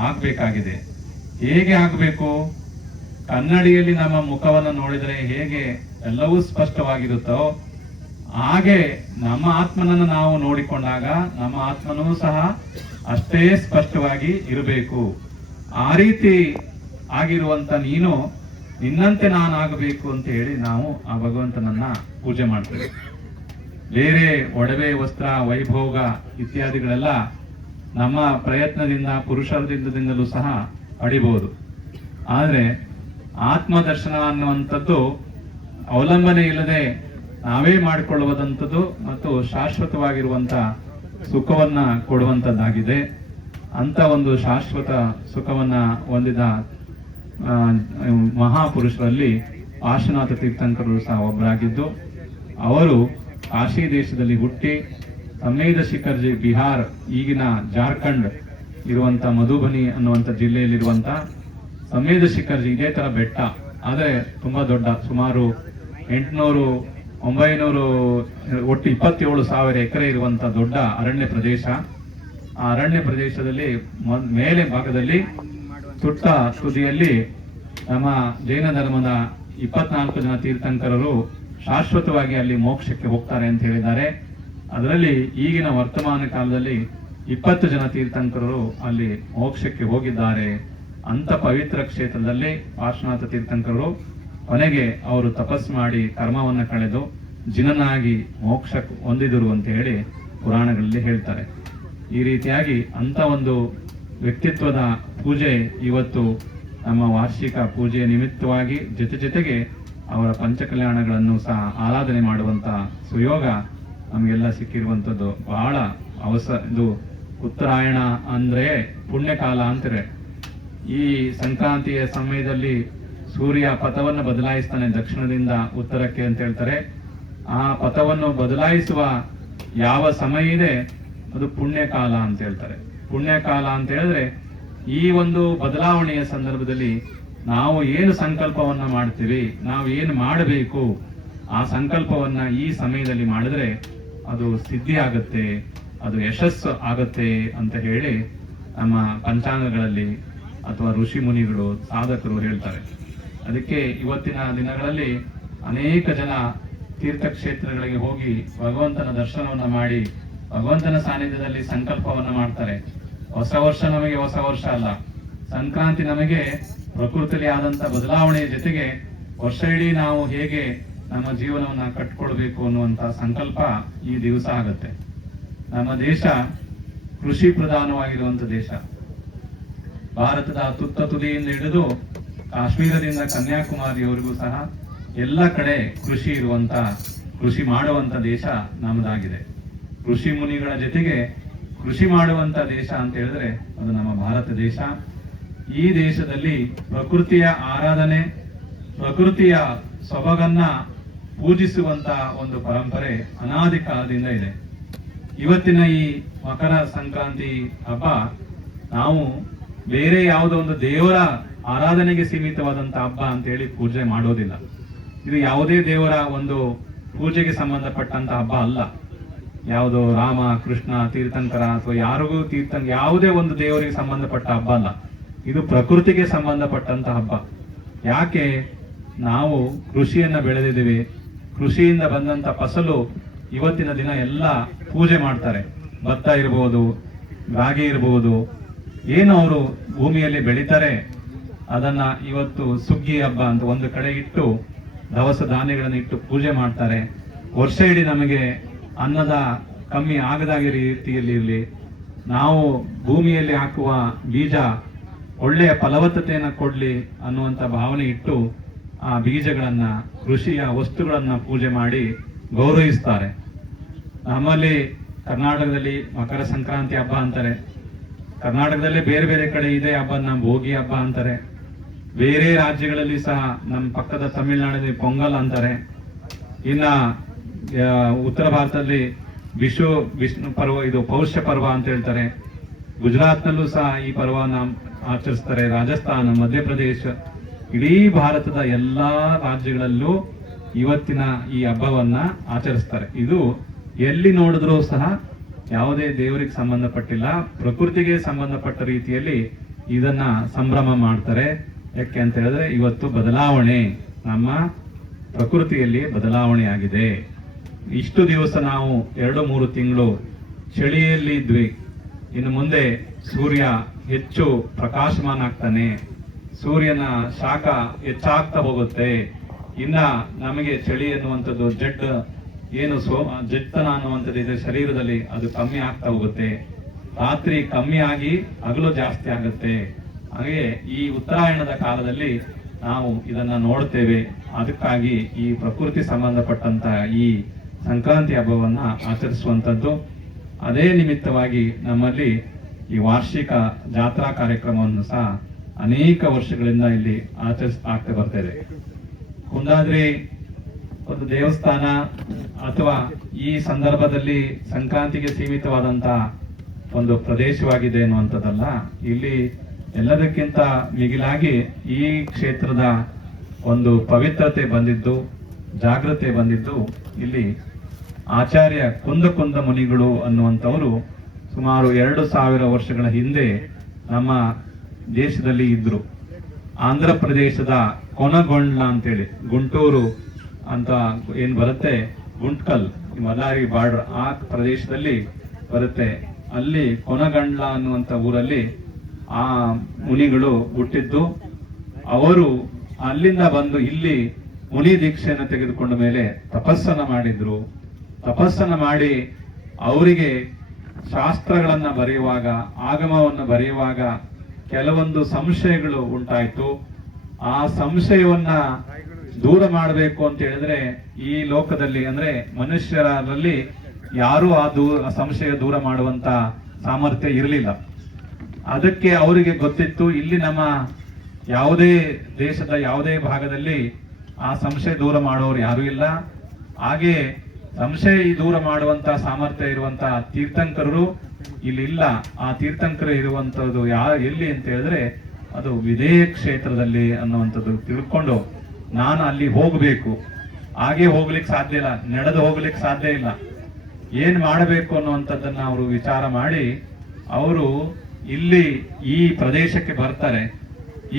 ಆಗ್ಬೇಕಾಗಿದೆ. ಹೇಗೆ ಆಗ್ಬೇಕು? ಕನ್ನಡಿಯಲ್ಲಿ ನಮ್ಮ ಮುಖವನ್ನು ನೋಡಿದರೆ ಹೇಗೆ ಎಲ್ಲವೂ ಸ್ಪಷ್ಟವಾಗಿರುತ್ತೋ ಹಾಗೆ ನಮ್ಮ ಆತ್ಮನನ್ನು ನಾವು ನೋಡಿಕೊಂಡಾಗ ನಮ್ಮ ಆತ್ಮನೂ ಸಹ ಅಷ್ಟೇ ಸ್ಪಷ್ಟವಾಗಿ ಇರಬೇಕು. ಆ ರೀತಿ ಆಗಿರುವಂತ ನೀನು ನಿನ್ನಂತೆ ನಾನಾಗಬೇಕು ಅಂತ ಹೇಳಿ ನಾವು ಆ ಭಗವಂತನನ್ನ ಪೂಜೆ ಮಾಡ್ತೇವೆ. ಬೇರೆ ಒಡವೆ, ವಸ್ತ್ರ, ವೈಭೋಗ ಇತ್ಯಾದಿಗಳೆಲ್ಲ ನಮ್ಮ ಪ್ರಯತ್ನದಿಂದ, ಪುರುಷಾರ್ಥದಿಂದಲೂ ಸಹ ಪಡಿಬಹುದು. ಆದ್ರೆ ಆತ್ಮ ದರ್ಶನ ಅನ್ನುವಂಥದ್ದು ಅವಲಂಬನೆ ಇಲ್ಲದೆ ನಾವೇ ಮಾಡಿಕೊಳ್ಳುವುದಂಥದ್ದು ಮತ್ತು ಶಾಶ್ವತವಾಗಿರುವಂತ ಸುಖವನ್ನ ಕೊಡುವಂತದ್ದಾಗಿದೆ. ಅಂತ ಒಂದು ಶಾಶ್ವತ ಸುಖವನ್ನ ಹೊಂದಿದ ಮಹಾಪುರುಷರಲ್ಲಿ ಪಾರ್ಶ್ವನಾಥ ತೀರ್ಥಂಕರರು ಸಹ ಒಬ್ಬರಾಗಿದ್ದು, ಅವರು ಕಾಶಿ ದೇಶದಲ್ಲಿ ಹುಟ್ಟಿ ಸಂವೇದ ಶಿಖರ್ಜಿ ಬಿಹಾರ್, ಈಗಿನ ಜಾರ್ಖಂಡ್ ಇರುವಂತ ಮಧುಬನಿ ಅನ್ನುವಂಥ ಜಿಲ್ಲೆಯಲ್ಲಿರುವಂತ ಸಂವೇದ ಶಿಖರ್ಜಿ ಇದೇ ತರ ಬೆಟ್ಟ, ಆದ್ರೆ ತುಂಬಾ ದೊಡ್ಡ, ಸುಮಾರು 800-900 ಒಟ್ಟು 27,000 ಎಕರೆ ಇರುವಂತ ದೊಡ್ಡ ಅರಣ್ಯ ಪ್ರದೇಶ. ಆ ಅರಣ್ಯ ಪ್ರದೇಶದಲ್ಲಿ ಮೇಲೆ ಭಾಗದಲ್ಲಿ ತುಟ್ಟ ತುದಿಯಲ್ಲಿ ನಮ್ಮ ಜೈನ ಧರ್ಮದ 24 ಜನ ತೀರ್ಥಂಕರರು ಶಾಶ್ವತವಾಗಿ ಅಲ್ಲಿ ಮೋಕ್ಷಕ್ಕೆ ಹೋಗ್ತಾರೆ ಅಂತ ಹೇಳಿದ್ದಾರೆ. ಅದರಲ್ಲಿ ಈಗಿನ ವರ್ತಮಾನ ಕಾಲದಲ್ಲಿ 20 ಜನ ತೀರ್ಥಂಕರರು ಅಲ್ಲಿ ಮೋಕ್ಷಕ್ಕೆ ಹೋಗಿದ್ದಾರೆ. ಅಂತ ಪವಿತ್ರ ಕ್ಷೇತ್ರದಲ್ಲಿ ಪಾರ್ಶ್ವನಾಥ ತೀರ್ಥಂಕರರು ಕೊನೆಗೆ ಅವರು ತಪಸ್ ಮಾಡಿ ಕರ್ಮವನ್ನ ಕಳೆದು ಜಿನನಾಗಿ ಮೋಕ್ಷ ಹೊಂದಿದರು ಅಂತ ಹೇಳಿ ಪುರಾಣಗಳಲ್ಲಿ ಹೇಳ್ತಾರೆ. ಈ ರೀತಿಯಾಗಿ ಅಂತ ಒಂದು ವ್ಯಕ್ತಿತ್ವದ ಪೂಜೆ ಇವತ್ತು ನಮ್ಮ ವಾರ್ಷಿಕ ಪೂಜೆಯ ನಿಮಿತ್ತವಾಗಿ ಜೊತೆಗೆ ಅವರ ಪಂಚಕಲ್ಯಾಣಗಳನ್ನು ಸಹ ಆರಾಧನೆ ಮಾಡುವಂತ ಸುಯೋಗ ನಮಗೆಲ್ಲ ಸಿಕ್ಕಿರುವಂಥದ್ದು ಬಹಳ ಇದು ಉತ್ತರಾಯಣ ಅಂದ್ರೆ ಪುಣ್ಯಕಾಲ ಅಂತಾರೆ. ಈ ಸಂಕ್ರಾಂತಿಯ ಸಮಯದಲ್ಲಿ ಸೂರ್ಯ ಪಥವನ್ನು ಬದಲಾಯಿಸ್ತಾನೆ ದಕ್ಷಿಣದಿಂದ ಉತ್ತರಕ್ಕೆ ಅಂತ ಹೇಳ್ತಾರೆ. ಆ ಪಥವನ್ನು ಬದಲಾಯಿಸುವ ಯಾವ ಸಮಯ ಇದೆ ಅದು ಪುಣ್ಯಕಾಲ ಅಂತ ಹೇಳ್ತಾರೆ. ಪುಣ್ಯಕಾಲ ಅಂತ ಹೇಳಿದ್ರೆ ಈ ಒಂದು ಬದಲಾವಣೆಯ ಸಂದರ್ಭದಲ್ಲಿ ನಾವು ಏನು ಸಂಕಲ್ಪವನ್ನ ಮಾಡ್ತೀವಿ, ನಾವು ಏನು ಮಾಡಬೇಕು, ಆ ಸಂಕಲ್ಪವನ್ನ ಈ ಸಮಯದಲ್ಲಿ ಮಾಡಿದ್ರೆ ಅದು ಸಿದ್ಧಿ ಆಗುತ್ತೆ, ಅದು ಯಶಸ್ಸು ಆಗುತ್ತೆ ಅಂತ ಹೇಳಿ ನಮ್ಮ ಪಂಚಾಂಗಗಳಲ್ಲಿ ಅಥವಾ ಋಷಿ ಮುನಿಗಳು, ಸಾಧಕರು ಹೇಳ್ತಾರೆ. ಅದಕ್ಕೆ ಇವತ್ತಿನ ದಿನಗಳಲ್ಲಿ ಅನೇಕ ಜನ ತೀರ್ಥಕ್ಷೇತ್ರಗಳಿಗೆ ಹೋಗಿ ಭಗವಂತನ ದರ್ಶನವನ್ನ ಮಾಡಿ ಭಗವಂತನ ಸಾನ್ನಿಧ್ಯದಲ್ಲಿ ಸಂಕಲ್ಪವನ್ನ ಮಾಡ್ತಾರೆ. ಹೊಸ ವರ್ಷ ನಮಗೆ ಹೊಸ ವರ್ಷ ಅಲ್ಲ, ಸಂಕ್ರಾಂತಿ ನಮಗೆ ಪ್ರಕೃತಿಯಲ್ಲಿ ಆದಂತ ಬದಲಾವಣೆಯ ಜೊತೆಗೆ ವರ್ಷ ಇಡೀ ನಾವು ಹೇಗೆ ನಮ್ಮ ಜೀವನವನ್ನ ಕಟ್ಕೊಳ್ಬೇಕು ಅನ್ನುವಂತ ಸಂಕಲ್ಪ ಈ ದಿವಸ ಆಗುತ್ತೆ. ನಮ್ಮ ದೇಶ ಕೃಷಿ ಪ್ರಧಾನವಾಗಿರುವಂತ ದೇಶ. ಭಾರತದ ತುತ್ತ ತುದಿಯಿಂದ ಹಿಡಿದು ಕಾಶ್ಮೀರದಿಂದ ಕನ್ಯಾಕುಮಾರಿಯವರೆಗೂ ಸಹ ಎಲ್ಲ ಕಡೆ ಕೃಷಿ ಇರುವಂತ, ಕೃಷಿ ಮಾಡುವಂತ ದೇಶ ನಮ್ಮದಾಗಿದೆ. ಕೃಷಿ ಮುನಿಗಳ ಜೊತೆಗೆ ಕೃಷಿ ಮಾಡುವಂತ ದೇಶ ಅಂತ ಹೇಳಿದ್ರೆ ಅದು ನಮ್ಮ ಭಾರತ ದೇಶ. ಈ ದೇಶದಲ್ಲಿ ಪ್ರಕೃತಿಯ ಆರಾಧನೆ, ಪ್ರಕೃತಿಯ ಸೊಬಗನ್ನ ಪೂಜಿಸುವಂತ ಒಂದು ಪರಂಪರೆ ಅನಾದಿ ಕಾಲದಿಂದ ಇದೆ. ಇವತ್ತಿನ ಈ ಮಕರ ಸಂಕ್ರಾಂತಿ ಹಬ್ಬ ನಾವು ಬೇರೆ ಯಾವುದೋ ಒಂದು ದೇವರ ಆರಾಧನೆಗೆ ಸೀಮಿತವಾದಂತ ಹಬ್ಬ ಅಂತ ಹೇಳಿ ಪೂಜೆ ಮಾಡೋದಿಲ್ಲ. ಇದು ಯಾವುದೇ ದೇವರ ಒಂದು ಪೂಜೆಗೆ ಸಂಬಂಧಪಟ್ಟಂತ ಹಬ್ಬ ಅಲ್ಲ. ಯಾವುದು ರಾಮ ಕೃಷ್ಣ ತೀರ್ಥಂಕರ ಅಥವಾ ಯಾರಿಗೂ ಯಾವುದೇ ಒಂದು ದೇವರಿಗೆ ಸಂಬಂಧಪಟ್ಟ ಹಬ್ಬ ಅಲ್ಲ. ಇದು ಪ್ರಕೃತಿಗೆ ಸಂಬಂಧಪಟ್ಟಂತ ಹಬ್ಬ. ಯಾಕೆ? ನಾವು ಕೃಷಿಯನ್ನ ಬೆಳೆದಿದ್ದೀವಿ, ಕೃಷಿಯಿಂದ ಬಂದಂತ ಫಸಲು ಇವತ್ತಿನ ದಿನ ಎಲ್ಲ ಪೂಜೆ ಮಾಡ್ತಾರೆ. ಭತ್ತ ಇರಬಹುದು, ರಾಗಿ ಇರಬಹುದು, ಏನು ಅವರು ಭೂಮಿಯಲ್ಲಿ ಬೆಳೀತಾರೆ ಅದನ್ನ ಇವತ್ತು ಸುಗ್ಗಿ ಹಬ್ಬ ಅಂತ ಒಂದು ಕಡೆ ಇಟ್ಟು ದವಸ ಧಾನ್ಯಗಳನ್ನು ಇಟ್ಟು ಪೂಜೆ ಮಾಡ್ತಾರೆ. ವರ್ಷ ಇಡೀ ನಮಗೆ ಅನ್ನದ ಕಮ್ಮಿ ಆಗದಾಗಿ ರೀತಿಯಲ್ಲಿ ಇರಲಿ, ನಾವು ಭೂಮಿಯಲ್ಲಿ ಹಾಕುವ ಬೀಜ ಒಳ್ಳೆಯ ಫಲವತ್ತತೆಯನ್ನು ಕೊಡ್ಲಿ ಅನ್ನುವಂಥ ಭಾವನೆ ಇಟ್ಟು ಆ ಬೀಜಗಳನ್ನ, ಕೃಷಿಯ ವಸ್ತುಗಳನ್ನ ಪೂಜೆ ಮಾಡಿ ಗೌರವಿಸ್ತಾರೆ. ನಮ್ಮಲ್ಲಿ ಕರ್ನಾಟಕದಲ್ಲಿ ಮಕರ ಸಂಕ್ರಾಂತಿ ಹಬ್ಬ ಅಂತಾರೆ, ಕರ್ನಾಟಕದಲ್ಲೇ ಬೇರೆ ಬೇರೆ ಕಡೆ ಇದೆ ಹಬ್ಬನ ಭೋಗಿ ಹಬ್ಬ ಅಂತಾರೆ, ಬೇರೆ ರಾಜ್ಯಗಳಲ್ಲಿ ಸಹ ನಮ್ಮ ಪಕ್ಕದ ತಮಿಳುನಾಡಲ್ಲಿ ಪೊಂಗಲ್ ಅಂತಾರೆ, ಇನ್ನ ಉತ್ತರ ಭಾರತದಲ್ಲಿ ವಿಷ್ಣು ಪರ್ವ, ಇದು ಪೌಷ್ಯ ಪರ್ವ ಅಂತ ಹೇಳ್ತಾರೆ. ಗುಜರಾತ್ನಲ್ಲೂ ಸಹ ಈ ಪರ್ವನ ಆಚರಿಸ್ತಾರೆ. ರಾಜಸ್ಥಾನ, ಮಧ್ಯಪ್ರದೇಶ, ಇಡೀ ಭಾರತದ ಎಲ್ಲಾ ರಾಜ್ಯಗಳಲ್ಲೂ ಇವತ್ತಿನ ಈ ಹಬ್ಬವನ್ನ ಆಚರಿಸ್ತಾರೆ. ಇದು ಎಲ್ಲಿ ನೋಡಿದ್ರೂ ಸಹ ಯಾವುದೇ ದೇವರಿಗೆ ಸಂಬಂಧಪಟ್ಟಿಲ್ಲ, ಪ್ರಕೃತಿಗೆ ಸಂಬಂಧಪಟ್ಟ ರೀತಿಯಲ್ಲಿ ಇದನ್ನ ಸಂಭ್ರಮ ಮಾಡ್ತಾರೆ. ಯಾಕೆ ಅಂತ ಹೇಳಿದ್ರೆ ಇವತ್ತು ಬದಲಾವಣೆ, ನಮ್ಮ ಪ್ರಕೃತಿಯಲ್ಲಿ ಬದಲಾವಣೆ ಆಗಿದೆ. ಇಷ್ಟು ದಿವಸ ನಾವು 2-3 ತಿಂಗಳು ಚಳಿಯಲ್ಲಿ ಇದ್ವಿ. ಇನ್ನು ಮುಂದೆ ಸೂರ್ಯ ಹೆಚ್ಚು ಪ್ರಕಾಶಮಾನ ಆಗ್ತಾನೆ, ಸೂರ್ಯನ ಶಾಖ ಹೆಚ್ಚಾಗ್ತಾ ಹೋಗುತ್ತೆ. ಇನ್ನ ನಮಗೆ ಚಳಿ ಅನ್ನುವಂಥದ್ದು ಜಡ್ತನ ಅನ್ನುವಂಥದ್ದು ಇದೆ ಶರೀರದಲ್ಲಿ, ಅದು ಕಮ್ಮಿ ಆಗ್ತಾ ಹೋಗುತ್ತೆ. ರಾತ್ರಿ ಕಮ್ಮಿ ಆಗಿ ಹಗಲು ಜಾಸ್ತಿ ಆಗುತ್ತೆ. ಹಾಗೆ ಈ ಉತ್ತರಾಯಣದ ಕಾಲದಲ್ಲಿ ನಾವು ಇದನ್ನ ನೋಡ್ತೇವೆ. ಅದಕ್ಕಾಗಿ ಈ ಪ್ರಕೃತಿ ಸಂಬಂಧಪಟ್ಟಂತ ಈ ಸಂಕ್ರಾಂತಿ ಹಬ್ಬವನ್ನ ಆಚರಿಸುವಂತದ್ದು. ಅದೇ ನಿಮಿತ್ತವಾಗಿ ನಮ್ಮಲ್ಲಿ ಈ ವಾರ್ಷಿಕ ಜಾತ್ರಾ ಕಾರ್ಯಕ್ರಮವನ್ನು ಸಹ ಅನೇಕ ವರ್ಷಗಳಿಂದ ಇಲ್ಲಿ ಆಗ್ತಾ ಬರ್ತಿದೆ. ಕುಂದಾದ್ರಿ ಒಂದು ದೇವಸ್ಥಾನ ಅಥವಾ ಈ ಸಂದರ್ಭದಲ್ಲಿ ಸಂಕ್ರಾಂತಿಗೆ ಸೀಮಿತವಾದಂತ ಒಂದು ಪ್ರದೇಶವಾಗಿದೆ ಅನ್ನುವಂಥದ್ದಲ್ಲ. ಇಲ್ಲಿ ಎಲ್ಲದಕ್ಕಿಂತ ಮಿಗಿಲಾಗಿ ಈ ಕ್ಷೇತ್ರದ ಒಂದು ಪವಿತ್ರತೆ ಬಂದಿದ್ದು, ಜಾಗೃತೆ ಬಂದಿದ್ದು ಇಲ್ಲಿ ಆಚಾರ್ಯ ಕುಂದ ಮುನಿಗಳು ಅನ್ನುವಂಥವರು ಸುಮಾರು 2000 ವರ್ಷಗಳ ಹಿಂದೆ ನಮ್ಮ ದೇಶದಲ್ಲಿ ಇದ್ರು. ಆಂಧ್ರ ಪ್ರದೇಶದ ಕೊನಗೊಂಡ್ಲ ಅಂತೇಳಿ, ಗುಂಟೂರು ಅಂತ ಏನ್ ಬರುತ್ತೆ, ಗುಂಟ್ಕಲ್, ಮಲ್ಲಾರಿ ಬಾರ್ಡರ್ ಆ ಪ್ರದೇಶದಲ್ಲಿ ಬರುತ್ತೆ. ಅಲ್ಲಿ ಕೊನಗಂಡ್ಲ ಅನ್ನುವಂಥ ಊರಲ್ಲಿ ಆ ಮುನಿಗಳು ಹುಟ್ಟಿದ್ದು. ಅವರು ಅಲ್ಲಿಂದ ಬಂದು ಇಲ್ಲಿ ಮುನಿ ದೀಕ್ಷೆಯನ್ನು ತೆಗೆದುಕೊಂಡ ಮೇಲೆ ತಪಸ್ಸನ್ನ ಮಾಡಿದ್ರು. ತಪಸ್ಸನ್ನ ಮಾಡಿ ಅವರಿಗೆ ಶಾಸ್ತ್ರಗಳನ್ನ ಬರೆಯುವಾಗ, ಆಗಮವನ್ನು ಬರೆಯುವಾಗ ಕೆಲವೊಂದು ಸಂಶಯಗಳು ಉಂಟಾಯ್ತು. ಆ ಸಂಶಯವನ್ನ ದೂರ ಮಾಡಬೇಕು ಅಂತ ಹೇಳಿದ್ರೆ ಈ ಲೋಕದಲ್ಲಿ ಅಂದ್ರೆ ಮನುಷ್ಯರಲ್ಲಿ ಯಾರೂ ಆ ಸಂಶಯ ದೂರ ಮಾಡುವಂತ ಸಾಮರ್ಥ್ಯ ಇರಲಿಲ್ಲ. ಅದಕ್ಕೆ ಅವರಿಗೆ ಗೊತ್ತಿತ್ತು, ಇಲ್ಲಿ ನಮ್ಮ ಯಾವುದೇ ದೇಶದ ಯಾವುದೇ ಭಾಗದಲ್ಲಿ ಆ ಸಂಶಯ ದೂರ ಮಾಡೋರು ಯಾರು ಇಲ್ಲ. ಹಾಗೆ ಸಂಶಯ ದೂರ ಮಾಡುವಂತ ಸಾಮರ್ಥ್ಯ ಇರುವಂತ ತೀರ್ಥಂಕರರು ಇಲ್ಲಿ ಇಲ್ಲ. ಆ ತೀರ್ಥಂಕರು ಇರುವಂತದ್ದು ಎಲ್ಲಿ ಅಂತ ಹೇಳಿದ್ರೆ ಅದು ವಿದೇಹ ಕ್ಷೇತ್ರದಲ್ಲಿ ಅನ್ನುವಂಥದ್ದು ತಿಳ್ಕೊಂಡು ನಾನು ಅಲ್ಲಿ ಹೋಗಬೇಕು. ಹಾಗೆ ಹೋಗ್ಲಿಕ್ಕೆ ಸಾಧ್ಯ ಇಲ್ಲ, ನಡೆದು ಹೋಗ್ಲಿಕ್ಕೆ ಸಾಧ್ಯ ಇಲ್ಲ. ಏನ್ ಮಾಡಬೇಕು ಅನ್ನುವಂಥದ್ದನ್ನ ಅವರು ವಿಚಾರ ಮಾಡಿ ಅವರು ಇಲ್ಲಿ ಈ ಪ್ರದೇಶಕ್ಕೆ ಬರ್ತಾರೆ.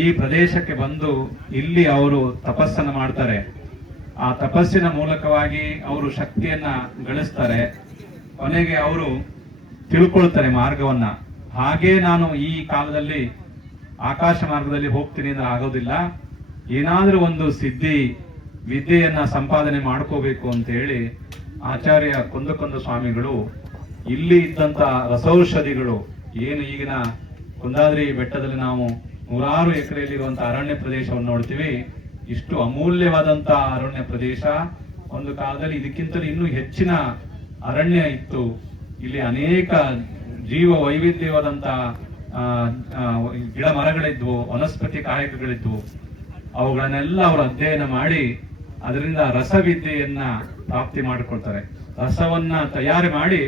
ಈ ಪ್ರದೇಶಕ್ಕೆ ಬಂದು ಇಲ್ಲಿ ಅವರು ತಪಸ್ಸನ್ನು ಮಾಡ್ತಾರೆ. ಆ ತಪಸ್ಸಿನ ಮೂಲಕವಾಗಿ ಅವರು ಶಕ್ತಿಯನ್ನ ಗಳಿಸ್ತಾರೆ. ಕೊನೆಗೆ ಅವರು ತಿಳ್ಕೊಳ್ತಾರೆ ಮಾರ್ಗವನ್ನ. ಹಾಗೆ ನಾನು ಈ ಕಾಲದಲ್ಲಿ ಆಕಾಶ ಮಾರ್ಗದಲ್ಲಿ ಹೋಗ್ತೀನಿ ಅಂದ್ರೆ ಆಗೋದಿಲ್ಲ, ಏನಾದ್ರೂ ಒಂದು ಸಿದ್ಧಿ ವಿದ್ಯೆಯನ್ನ ಸಂಪಾದನೆ ಮಾಡ್ಕೋಬೇಕು ಅಂತ ಹೇಳಿ ಆಚಾರ್ಯ ಕುಂದ ಸ್ವಾಮಿಗಳು ಇಲ್ಲಿ ಇದ್ದಂತ ರಸೌಷಧಿಗಳು ಏನು ಈಗಿನ ಕುಂದಾದ್ರಿ ಬೆಟ್ಟದಲ್ಲಿ ನಾವು 100 ಎಕರೆಯಲ್ಲಿರುವಂತಹ ಅರಣ್ಯ ಪ್ರದೇಶವನ್ನು ನೋಡ್ತೀವಿ. ಇಷ್ಟು ಅಮೂಲ್ಯವಾದಂತ ಅರಣ್ಯ ಪ್ರದೇಶ. ಒಂದು ಕಾಲದಲ್ಲಿ ಇದಕ್ಕಿಂತಲೂ ಇನ್ನೂ ಹೆಚ್ಚಿನ ಅರಣ್ಯ ಇತ್ತು. ಇಲ್ಲಿ ಅನೇಕ ಜೀವ ವೈವಿಧ್ಯವಾದಂತ ಗಿಡ ಮರಗಳಿದ್ವು, ವನಸ್ಪತಿ ಕಾಯಕಗಳಿದ್ವು. ಅವುಗಳನ್ನೆಲ್ಲ ಅವರು ಅಧ್ಯಯನ ಮಾಡಿ ಅದರಿಂದ ರಸವಿದ್ಯೆಯನ್ನ ಪ್ರಾಪ್ತಿ ಮಾಡಿಕೊಳ್ತಾರೆ. ರಸವನ್ನ ತಯಾರಿ ಮಾಡಿ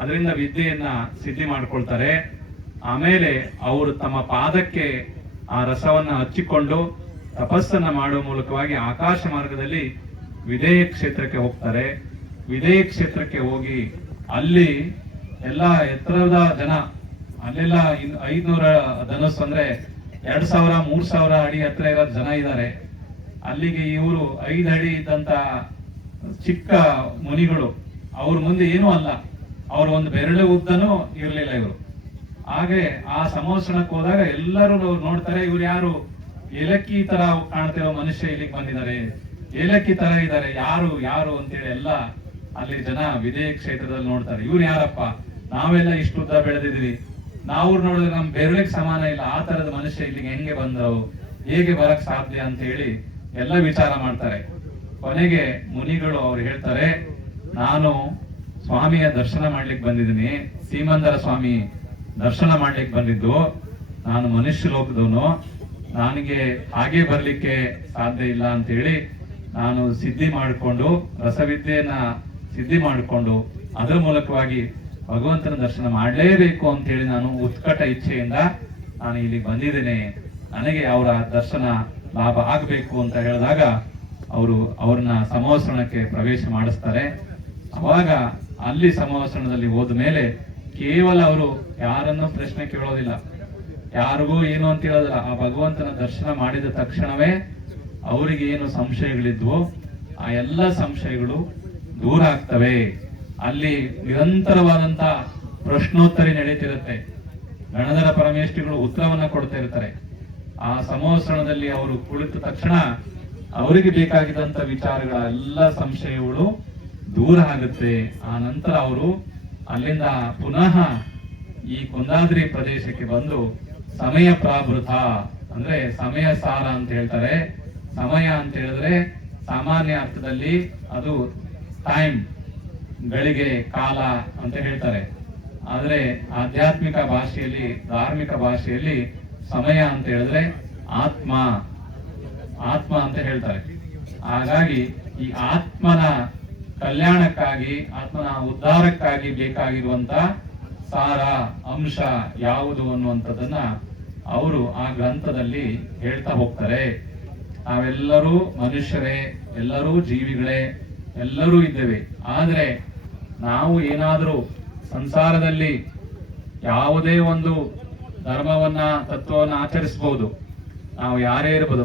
ಅದರಿಂದ ವಿದ್ಯೆಯನ್ನ ಸಿದ್ಧಿ ಮಾಡ್ಕೊಳ್ತಾರೆ. ಆಮೇಲೆ ಅವರು ತಮ್ಮ ಪಾದಕ್ಕೆ ಆ ರಸವನ್ನ ಹಚ್ಚಿಕೊಂಡು ತಪಸ್ಸನ್ನ ಮಾಡುವ ಮೂಲಕವಾಗಿ ಆಕಾಶ ಮಾರ್ಗದಲ್ಲಿ ವಿದೇಹ ಕ್ಷೇತ್ರಕ್ಕೆ ಹೋಗ್ತಾರೆ. ವಿದೇಹ ಕ್ಷೇತ್ರಕ್ಕೆ ಹೋಗಿ ಅಲ್ಲಿ ಎಲ್ಲ ಎತ್ತರದ ಜನ, ಅಲ್ಲೆಲ್ಲ 500 ಧನಸ್ಸು ಅಂದ್ರೆ 2000 3000 ಅಡಿ ಹತ್ರ ಇರೋ ಜನ ಇದ್ದಾರೆ. ಅಲ್ಲಿಗೆ ಇವರು 5 ಅಡಿ ಇದ್ದಂತ ಚಿಕ್ಕ ಮುನಿಗಳು, ಅವ್ರ ಮುಂದೆ ಏನೂ ಅಲ್ಲ, ಅವ್ರ ಒಂದು ಬೆರಳು ಉದ್ದನೂ ಇರ್ಲಿಲ್ಲ ಇವರು. ಹಾಗೆ ಆ ಸಂವತ್ಸರಕ್ಕೆ ಹೋದಾಗ ಎಲ್ಲರೂ ನೋಡ್ತಾರೆ, ಇವ್ರು ಯಾರು ಏಲಕ್ಕಿ ತರ ಕಾಣ್ತಿರೋ ಮನುಷ್ಯ ಇಲ್ಲಿಗೆ ಬಂದಿದ್ದಾರೆ, ಏಲಕ್ಕಿ ತರ ಇದ್ದಾರೆ, ಯಾರು ಯಾರು ಅಂತೇಳಿ ಎಲ್ಲ ಅಲ್ಲಿ ಜನ ವಿದೇಹ ಕ್ಷೇತ್ರದಲ್ಲಿ ನೋಡ್ತಾರೆ. ಇವ್ರು ಯಾರಪ್ಪ, ನಾವೆಲ್ಲ ಇಷ್ಟು ಉದ್ದ ಬೆಳೆದಿದ್ವಿ, ನಾವು ನೋಡಿದ್ರೆ ನಮ್ ಬೆರಳಿಗೆ ಸಮಾನ ಇಲ್ಲ, ಆ ತರದ ಮನುಷ್ಯ ಇಲ್ಲಿಗೆ ಹೆಂಗೆ ಬಂದವು, ಹೇಗೆ ಬರಕ್ ಸಾಧ್ಯ ಅಂತ ಹೇಳಿ ಎಲ್ಲ ವಿಚಾರ ಮಾಡ್ತಾರೆ. ಕೊನೆಗೆ ಮುನಿಗಳು ಅವ್ರು ಹೇಳ್ತಾರೆ, ನಾನು ಸ್ವಾಮಿಯ ದರ್ಶನ ಮಾಡ್ಲಿಕ್ಕೆ ಬಂದಿದ್ದೀನಿ, ಸೀಮಂದರ ಸ್ವಾಮಿ ದರ್ಶನ ಮಾಡ್ಲಿಕ್ಕೆ ಬಂದಿದ್ದು, ನಾನು ಮನುಷ್ಯ ಲೋಕದವನು, ನನಗೆ ಹಾಗೆ ಬರ್ಲಿಕ್ಕೆ ಸಾಧ್ಯ ಇಲ್ಲ ಅಂತ ಹೇಳಿ ನಾನು ಸಿದ್ಧಿ ಮಾಡಿಕೊಂಡು, ರಸವಿದ್ಯೆಯನ್ನ ಸಿದ್ಧಿ ಮಾಡಿಕೊಂಡು ಅದರ ಮೂಲಕವಾಗಿ ಭಗವಂತನ ದರ್ಶನ ಮಾಡಲೇಬೇಕು ಅಂತ ಹೇಳಿ ನಾನು ಉತ್ಕಟ ಇಚ್ಛೆಯಿಂದ ನಾನು ಇಲ್ಲಿ ಬಂದಿದ್ದೇನೆ, ನನಗೆ ಅವರ ದರ್ಶನ ಲಾಭ ಆಗಬೇಕು ಅಂತ ಹೇಳಿದಾಗ ಅವ್ರನ್ನ ಸಮವಸ್ರಣಕ್ಕೆ ಪ್ರವೇಶ ಮಾಡಿಸ್ತಾರೆ. ಅವಾಗ ಅಲ್ಲಿ ಸಮವಸ್ರಣದಲ್ಲಿ ಹೋದ ಮೇಲೆ ಕೇವಲ ಅವರು ಯಾರನ್ನೂ ಪ್ರಶ್ನೆ ಕೇಳೋದಿಲ್ಲ, ಯಾರಿಗೂ ಏನು ಅಂತ ಹೇಳೋದಿಲ್ಲ. ಆ ಭಗವಂತನ ದರ್ಶನ ಮಾಡಿದ ತಕ್ಷಣವೇ ಅವರಿಗೆ ಏನು ಸಂಶಯಗಳಿದ್ವೋ ಆ ಎಲ್ಲ ಸಂಶಯಗಳು ದೂರ ಆಗ್ತವೆ. ಅಲ್ಲಿ ನಿರಂತರವಾದಂತ ಪ್ರಶ್ನೋತ್ತರಿ ನಡೀತಿರುತ್ತೆ, ಗಣಧರ ಪರಮೇಷ್ಠಿಗಳು ಉತ್ತರವನ್ನ ಕೊಡ್ತಾ ಇರ್ತಾರೆ. ಆ ಸಮವಸ್ರಣದಲ್ಲಿ ಅವರು ಕುಳಿತ ತಕ್ಷಣ ಅವರಿಗೆ ಬೇಕಾಗಿದ್ದಂತ ವಿಚಾರಗಳ ಎಲ್ಲ ಸಂಶಯಗಳು ದೂರ ಆಗುತ್ತೆ. ಆ ನಂತರ ಅವರು ಅಲ್ಲಿಂದ ಪುನಃ ಈ ಕುಂದಾದ್ರಿ ಪ್ರದೇಶಕ್ಕೆ ಬಂದು ಸಮಯ ಪ್ರಾಭೃತ ಅಂದ್ರೆ ಸಮಯ ಸಾರ ಅಂತ ಹೇಳ್ತಾರೆ. ಸಮಯ ಅಂತ ಹೇಳಿದ್ರೆ ಸಾಮಾನ್ಯ ಅರ್ಥದಲ್ಲಿ ಅದು ಟೈಮ್, ಗಳಿಗೆ, ಕಾಲ ಅಂತ ಹೇಳ್ತಾರೆ. ಆದ್ರೆ ಆಧ್ಯಾತ್ಮಿಕ ಭಾಷೆಯಲ್ಲಿ, ಧಾರ್ಮಿಕ ಭಾಷೆಯಲ್ಲಿ ಸಮಯ ಅಂತ ಹೇಳಿದ್ರೆ ಆತ್ಮ ಅಂತ ಹೇಳ್ತಾರೆ. ಹಾಗಾಗಿ ಈ ಆತ್ಮನ ಕಲ್ಯಾಣಕ್ಕಾಗಿ, ಆತ್ಮನ ಉದ್ಧಾರಕ್ಕಾಗಿ ಬೇಕಾಗಿರುವಂತ ಸಾರ ಅಂಶ ಯಾವುದು ಅನ್ನುವಂಥದ್ದನ್ನ ಅವರು ಆ ಗ್ರಂಥದಲ್ಲಿ ಹೇಳ್ತಾ ಹೋಗ್ತಾರೆ. ನಾವೆಲ್ಲರೂ ಮನುಷ್ಯರೇ, ಎಲ್ಲರೂ ಜೀವಿಗಳೇ, ಎಲ್ಲರೂ ಇದ್ದೇವೆ. ಆದ್ರೆ ನಾವು ಏನಾದರೂ ಸಂಸಾರದಲ್ಲಿ ಯಾವುದೇ ಒಂದು ಧರ್ಮವನ್ನ, ತತ್ವವನ್ನ ಆಚರಿಸಬಹುದು. ನಾವು ಯಾರೇ ಇರ್ಬೋದು,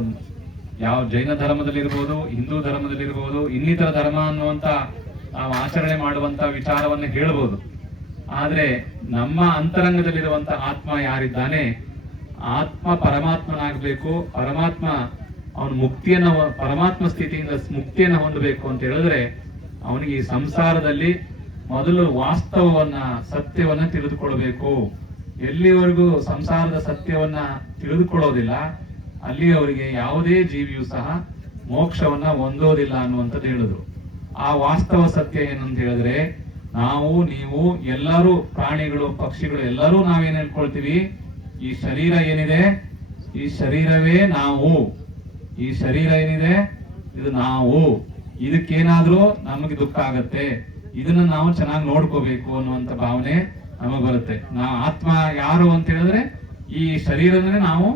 ಯಾವ ಜೈನ ಧರ್ಮದಲ್ಲಿರ್ಬೋದು, ಹಿಂದೂ ಧರ್ಮದಲ್ಲಿರ್ಬೋದು, ಇನ್ನಿತರ ಧರ್ಮ ಅನ್ನುವಂತ ನಾವು ಆಚರಣೆ ಮಾಡುವಂತ ವಿಚಾರವನ್ನ ಹೇಳ್ಬೋದು. ಆದ್ರೆ ನಮ್ಮ ಅಂತರಂಗದಲ್ಲಿರುವಂತ ಆತ್ಮ ಯಾರಿದ್ದಾನೆ, ಆತ್ಮ ಪರಮಾತ್ಮನಾಗಬೇಕು. ಪರಮಾತ್ಮ ಅವನು ಮುಕ್ತಿಯನ್ನ, ಪರಮಾತ್ಮ ಸ್ಥಿತಿಯಿಂದ ಮುಕ್ತಿಯನ್ನ ಹೊಂದಬೇಕು ಅಂತ ಹೇಳಿದ್ರೆ ಅವನಿಗೆ ಈ ಸಂಸಾರದಲ್ಲಿ ಮೊದಲು ವಾಸ್ತವವನ್ನ, ಸತ್ಯವನ್ನ ತಿಳಿದುಕೊಳ್ಬೇಕು. ಎಲ್ಲಿವರೆಗೂ ಸಂಸಾರದ ಸತ್ಯವನ್ನ ತಿಳಿದುಕೊಳ್ಳೋದಿಲ್ಲ ಅಲ್ಲಿಯವರೆಗೆ ಯಾವುದೇ ಜೀವಿಯು ಸಹ ಮೋಕ್ಷವನ್ನ ಹೊಂದೋದಿಲ್ಲ ಅನ್ನುವಂಥದ್ದು ಹೇಳಿದ್ರು. ಆ ವಾಸ್ತವ ಸತ್ಯ ಏನಂತ ಹೇಳಿದ್ರೆ, ನಾವು, ನೀವು, ಎಲ್ಲರೂ, ಪ್ರಾಣಿಗಳು, ಪಕ್ಷಿಗಳು, ಎಲ್ಲರೂ ನಾವೇನ್ ಹೇಳ್ಕೊಳ್ತೀವಿ, ಈ ಶರೀರ ಏನಿದೆ, ಈ ಶರೀರವೇ ನಾವು, ಈ ಶರೀರ ಏನಿದೆ ಇದು ನಾವು, ಇದಕ್ಕೇನಾದ್ರೂ ನಮಗೆ ದುಃಖ ಆಗತ್ತೆ, ಇದನ್ನ ನಾವು ಚೆನ್ನಾಗಿ ನೋಡ್ಕೋಬೇಕು ಅನ್ನುವಂತ ಭಾವನೆ ನಮಗ್ ಬರುತ್ತೆ. ನಾವು ಆತ್ಮ ಯಾರು ಅಂತ ಹೇಳಿದ್ರೆ ಈ ಶರೀರನೇ ನಾವು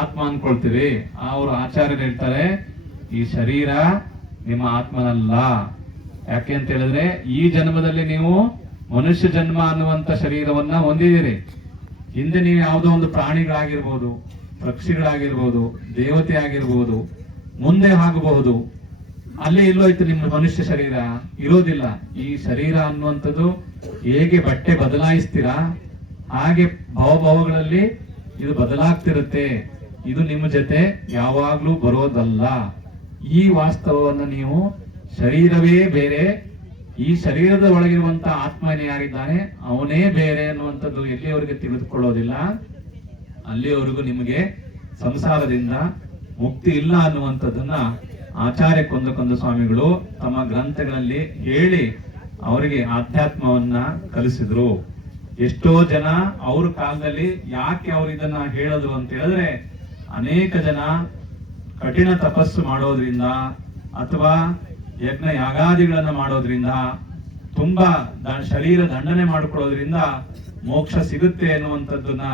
ಆತ್ಮ ಅನ್ಕೊಳ್ತೀವಿ. ಅವರು ಆಚಾರ್ಯರು ಹೇಳ್ತಾರೆ, ಈ ಶರೀರ ನಿಮ್ಮ ಆತ್ಮನಲ್ಲ. ಯಾಕೆ ಅಂತ ಹೇಳಿದ್ರೆ ಈ ಜನ್ಮದಲ್ಲಿ ನೀವು ಮನುಷ್ಯ ಜನ್ಮ ಅನ್ನುವಂತ ಶರೀರವನ್ನ ಹೊಂದಿದ್ದೀರಿ. ಹಿಂದೆ ನೀವು ಯಾವುದೋ ಒಂದು ಪ್ರಾಣಿಗಳಾಗಿರ್ಬೋದು, ಪಕ್ಷಿಗಳಾಗಿರ್ಬೋದು, ದೇವತೆ ಆಗಿರ್ಬೋದು, ಮುಂದೆ ಆಗಬಹುದು. ಅಲ್ಲಿ ಎಲ್ಲೋಯ್ತು ನಿಮ್ಮ ಮನುಷ್ಯ ಶರೀರ? ಇರೋದಿಲ್ಲ. ಈ ಶರೀರ ಅನ್ನುವಂಥದ್ದು ಹೇಗೆ ಬಟ್ಟೆ ಬದಲಾಯಿಸ್ತೀರಾ ಹಾಗೆ ಭಾವಗಳಲ್ಲಿ ಇದು ಬದಲಾಗ್ತಿರುತ್ತೆ. ಇದು ನಿಮ್ಮ ಜೊತೆ ಯಾವಾಗ್ಲೂ ಬರೋದಲ್ಲ. ಈ ವಾಸ್ತವವನ್ನು ನೀವು, ಶರೀರವೇ ಬೇರೆ, ಈ ಶರೀರದ ಒಳಗಿರುವಂತ ಆತ್ಮನೇ ಯಾರಿದ್ದಾನೆ ಅವನೇ ಬೇರೆ ಅನ್ನುವಂಥದ್ದು ಎಲ್ಲಿಯವರೆಗೆ ತಿಳಿದುಕೊಳ್ಳೋದಿಲ್ಲ ಅಲ್ಲಿಯವರೆಗೂ ನಿಮಗೆ ಸಂಸಾರದಿಂದ ಮುಕ್ತಿ ಇಲ್ಲ ಅನ್ನುವಂಥದ್ದನ್ನ ಆಚಾರ್ಯ ಕೊಂದ ಸ್ವಾಮಿಗಳು ತಮ್ಮ ಗ್ರಂಥಗಳಲ್ಲಿ ಹೇಳಿ ಅವರಿಗೆ ಆಧ್ಯಾತ್ಮವನ್ನ ಕಲಿಸಿದ್ರು. ಎಷ್ಟೋ ಜನ ಅವ್ರ ಕಾಲದಲ್ಲಿ ಯಾಕೆ ಅವ್ರು ಇದನ್ನ ಹೇಳಿದ್ರು ಅಂತ ಹೇಳಿದ್ರೆ, ಅನೇಕ ಜನ ಕಠಿಣ ತಪಸ್ಸು ಮಾಡೋದ್ರಿಂದ ಅಥವಾ ಯಜ್ಞ ಯಾಗಾದಿಗಳನ್ನ ಮಾಡೋದ್ರಿಂದ, ತುಂಬಾ ಶರೀರ ದಂಡನೆ ಮಾಡ್ಕೊಳ್ಳೋದ್ರಿಂದ ಮೋಕ್ಷ ಸಿಗುತ್ತೆ ಅನ್ನುವಂಥದ್ದನ್ನ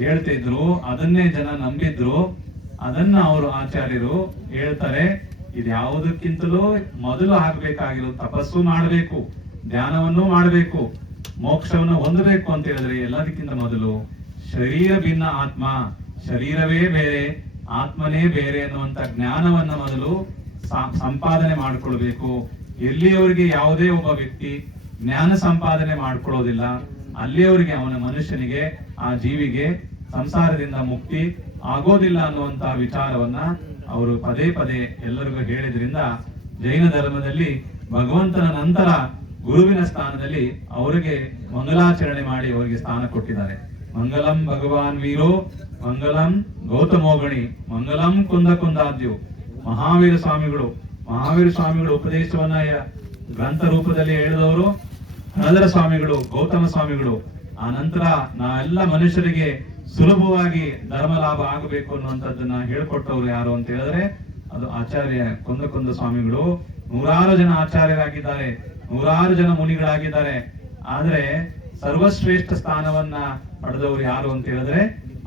ಹೇಳ್ತಿದ್ರು. ಅದನ್ನೇ ಜನ ನಂಬಿದ್ರು. ಅದನ್ನ ಅವರು ಆಚಾರ್ಯರು ಹೇಳ್ತಾರೆ, ಇದ್ಯಾವುದಕ್ಕಿಂತಲೂ ಮೊದಲು ಆಗ್ಬೇಕಾಗಿರೋ ತಪಸ್ಸು ಮಾಡಬೇಕು. ಧ್ಯಾನವನ್ನು ಮಾಡಬೇಕು, ಮೋಕ್ಷವನ್ನು ಹೊಂದಬೇಕು ಅಂತ ಹೇಳಿದ್ರೆ ಎಲ್ಲದಕ್ಕಿಂತ ಮೊದಲು ಶರೀರ ಭಿನ್ನ ಆತ್ಮ, ಶರೀರವೇ ಬೇರೆ ಆತ್ಮನೇ ಬೇರೆ ಅನ್ನುವಂತ ಜ್ಞಾನವನ್ನ ಮೊದಲು ಸಂಪಾದನೆ ಮಾಡಿಕೊಳ್ಬೇಕು. ಎಲ್ಲಿಯವರೆಗೆ ಯಾವುದೇ ಒಬ್ಬ ವ್ಯಕ್ತಿ ಜ್ಞಾನ ಸಂಪಾದನೆ ಮಾಡ್ಕೊಳ್ಳೋದಿಲ್ಲ, ಅಲ್ಲಿಯವರೆಗೆ ಅವನ ಮನುಷ್ಯನಿಗೆ, ಆ ಜೀವಿಗೆ ಸಂಸಾರದಿಂದ ಮುಕ್ತಿ ಆಗೋದಿಲ್ಲ ಅನ್ನುವಂತ ವಿಚಾರವನ್ನ ಅವರು ಪದೇ ಪದೇ ಎಲ್ಲರಿಗೂ ಹೇಳಿದ್ರಿಂದ ಜೈನ ಧರ್ಮದಲ್ಲಿ ಭಗವಂತನ ನಂತರ ಗುರುವಿನ ಸ್ಥಾನದಲ್ಲಿ ಅವರಿಗೆ ಮಂಗಲಾಚರಣೆ ಮಾಡಿ ಅವರಿಗೆ ಸ್ಥಾನ ಕೊಟ್ಟಿದ್ದಾರೆ. ಮಂಗಲಂ ಭಗವಾನ್ ವೀರೋ, ಮಂಗಲಂ ಗೌತಮೋಗಣಿ, ಮಂಗಲಂ ಕುಂದ ಕುಂದಾದ್ಯು. ಮಹಾವೀರ ಸ್ವಾಮಿಗಳು ಉಪದೇಶವನ್ನ ಗ್ರಂಥ ರೂಪದಲ್ಲಿ ಹೇಳಿದವರು ಹಣದರ ಸ್ವಾಮಿಗಳು, ಗೌತಮ ಸ್ವಾಮಿಗಳು. ಆ ನಂತರ ನಾವೆಲ್ಲ ಮನುಷ್ಯರಿಗೆ ಸುಲಭವಾಗಿ ಧರ್ಮ ಲಾಭ ಆಗಬೇಕು ಅನ್ನುವಂಥದ್ದನ್ನ ಹೇಳ್ಕೊಟ್ಟವ್ರು ಯಾರು ಅಂತ ಹೇಳಿದ್ರೆ ಅದು ಆಚಾರ್ಯ ಕುಂದ ಸ್ವಾಮಿಗಳು. 100 ಜನ ಆಚಾರ್ಯರಾಗಿದ್ದಾರೆ, 100 ಜನ ಮುನಿಗಳಾಗಿದ್ದಾರೆ. ಆದ್ರೆ ಸರ್ವಶ್ರೇಷ್ಠ ಸ್ಥಾನವನ್ನ ಪಡೆದವರು ಯಾರು ಅಂತ ಹೇಳಿದ್ರೆ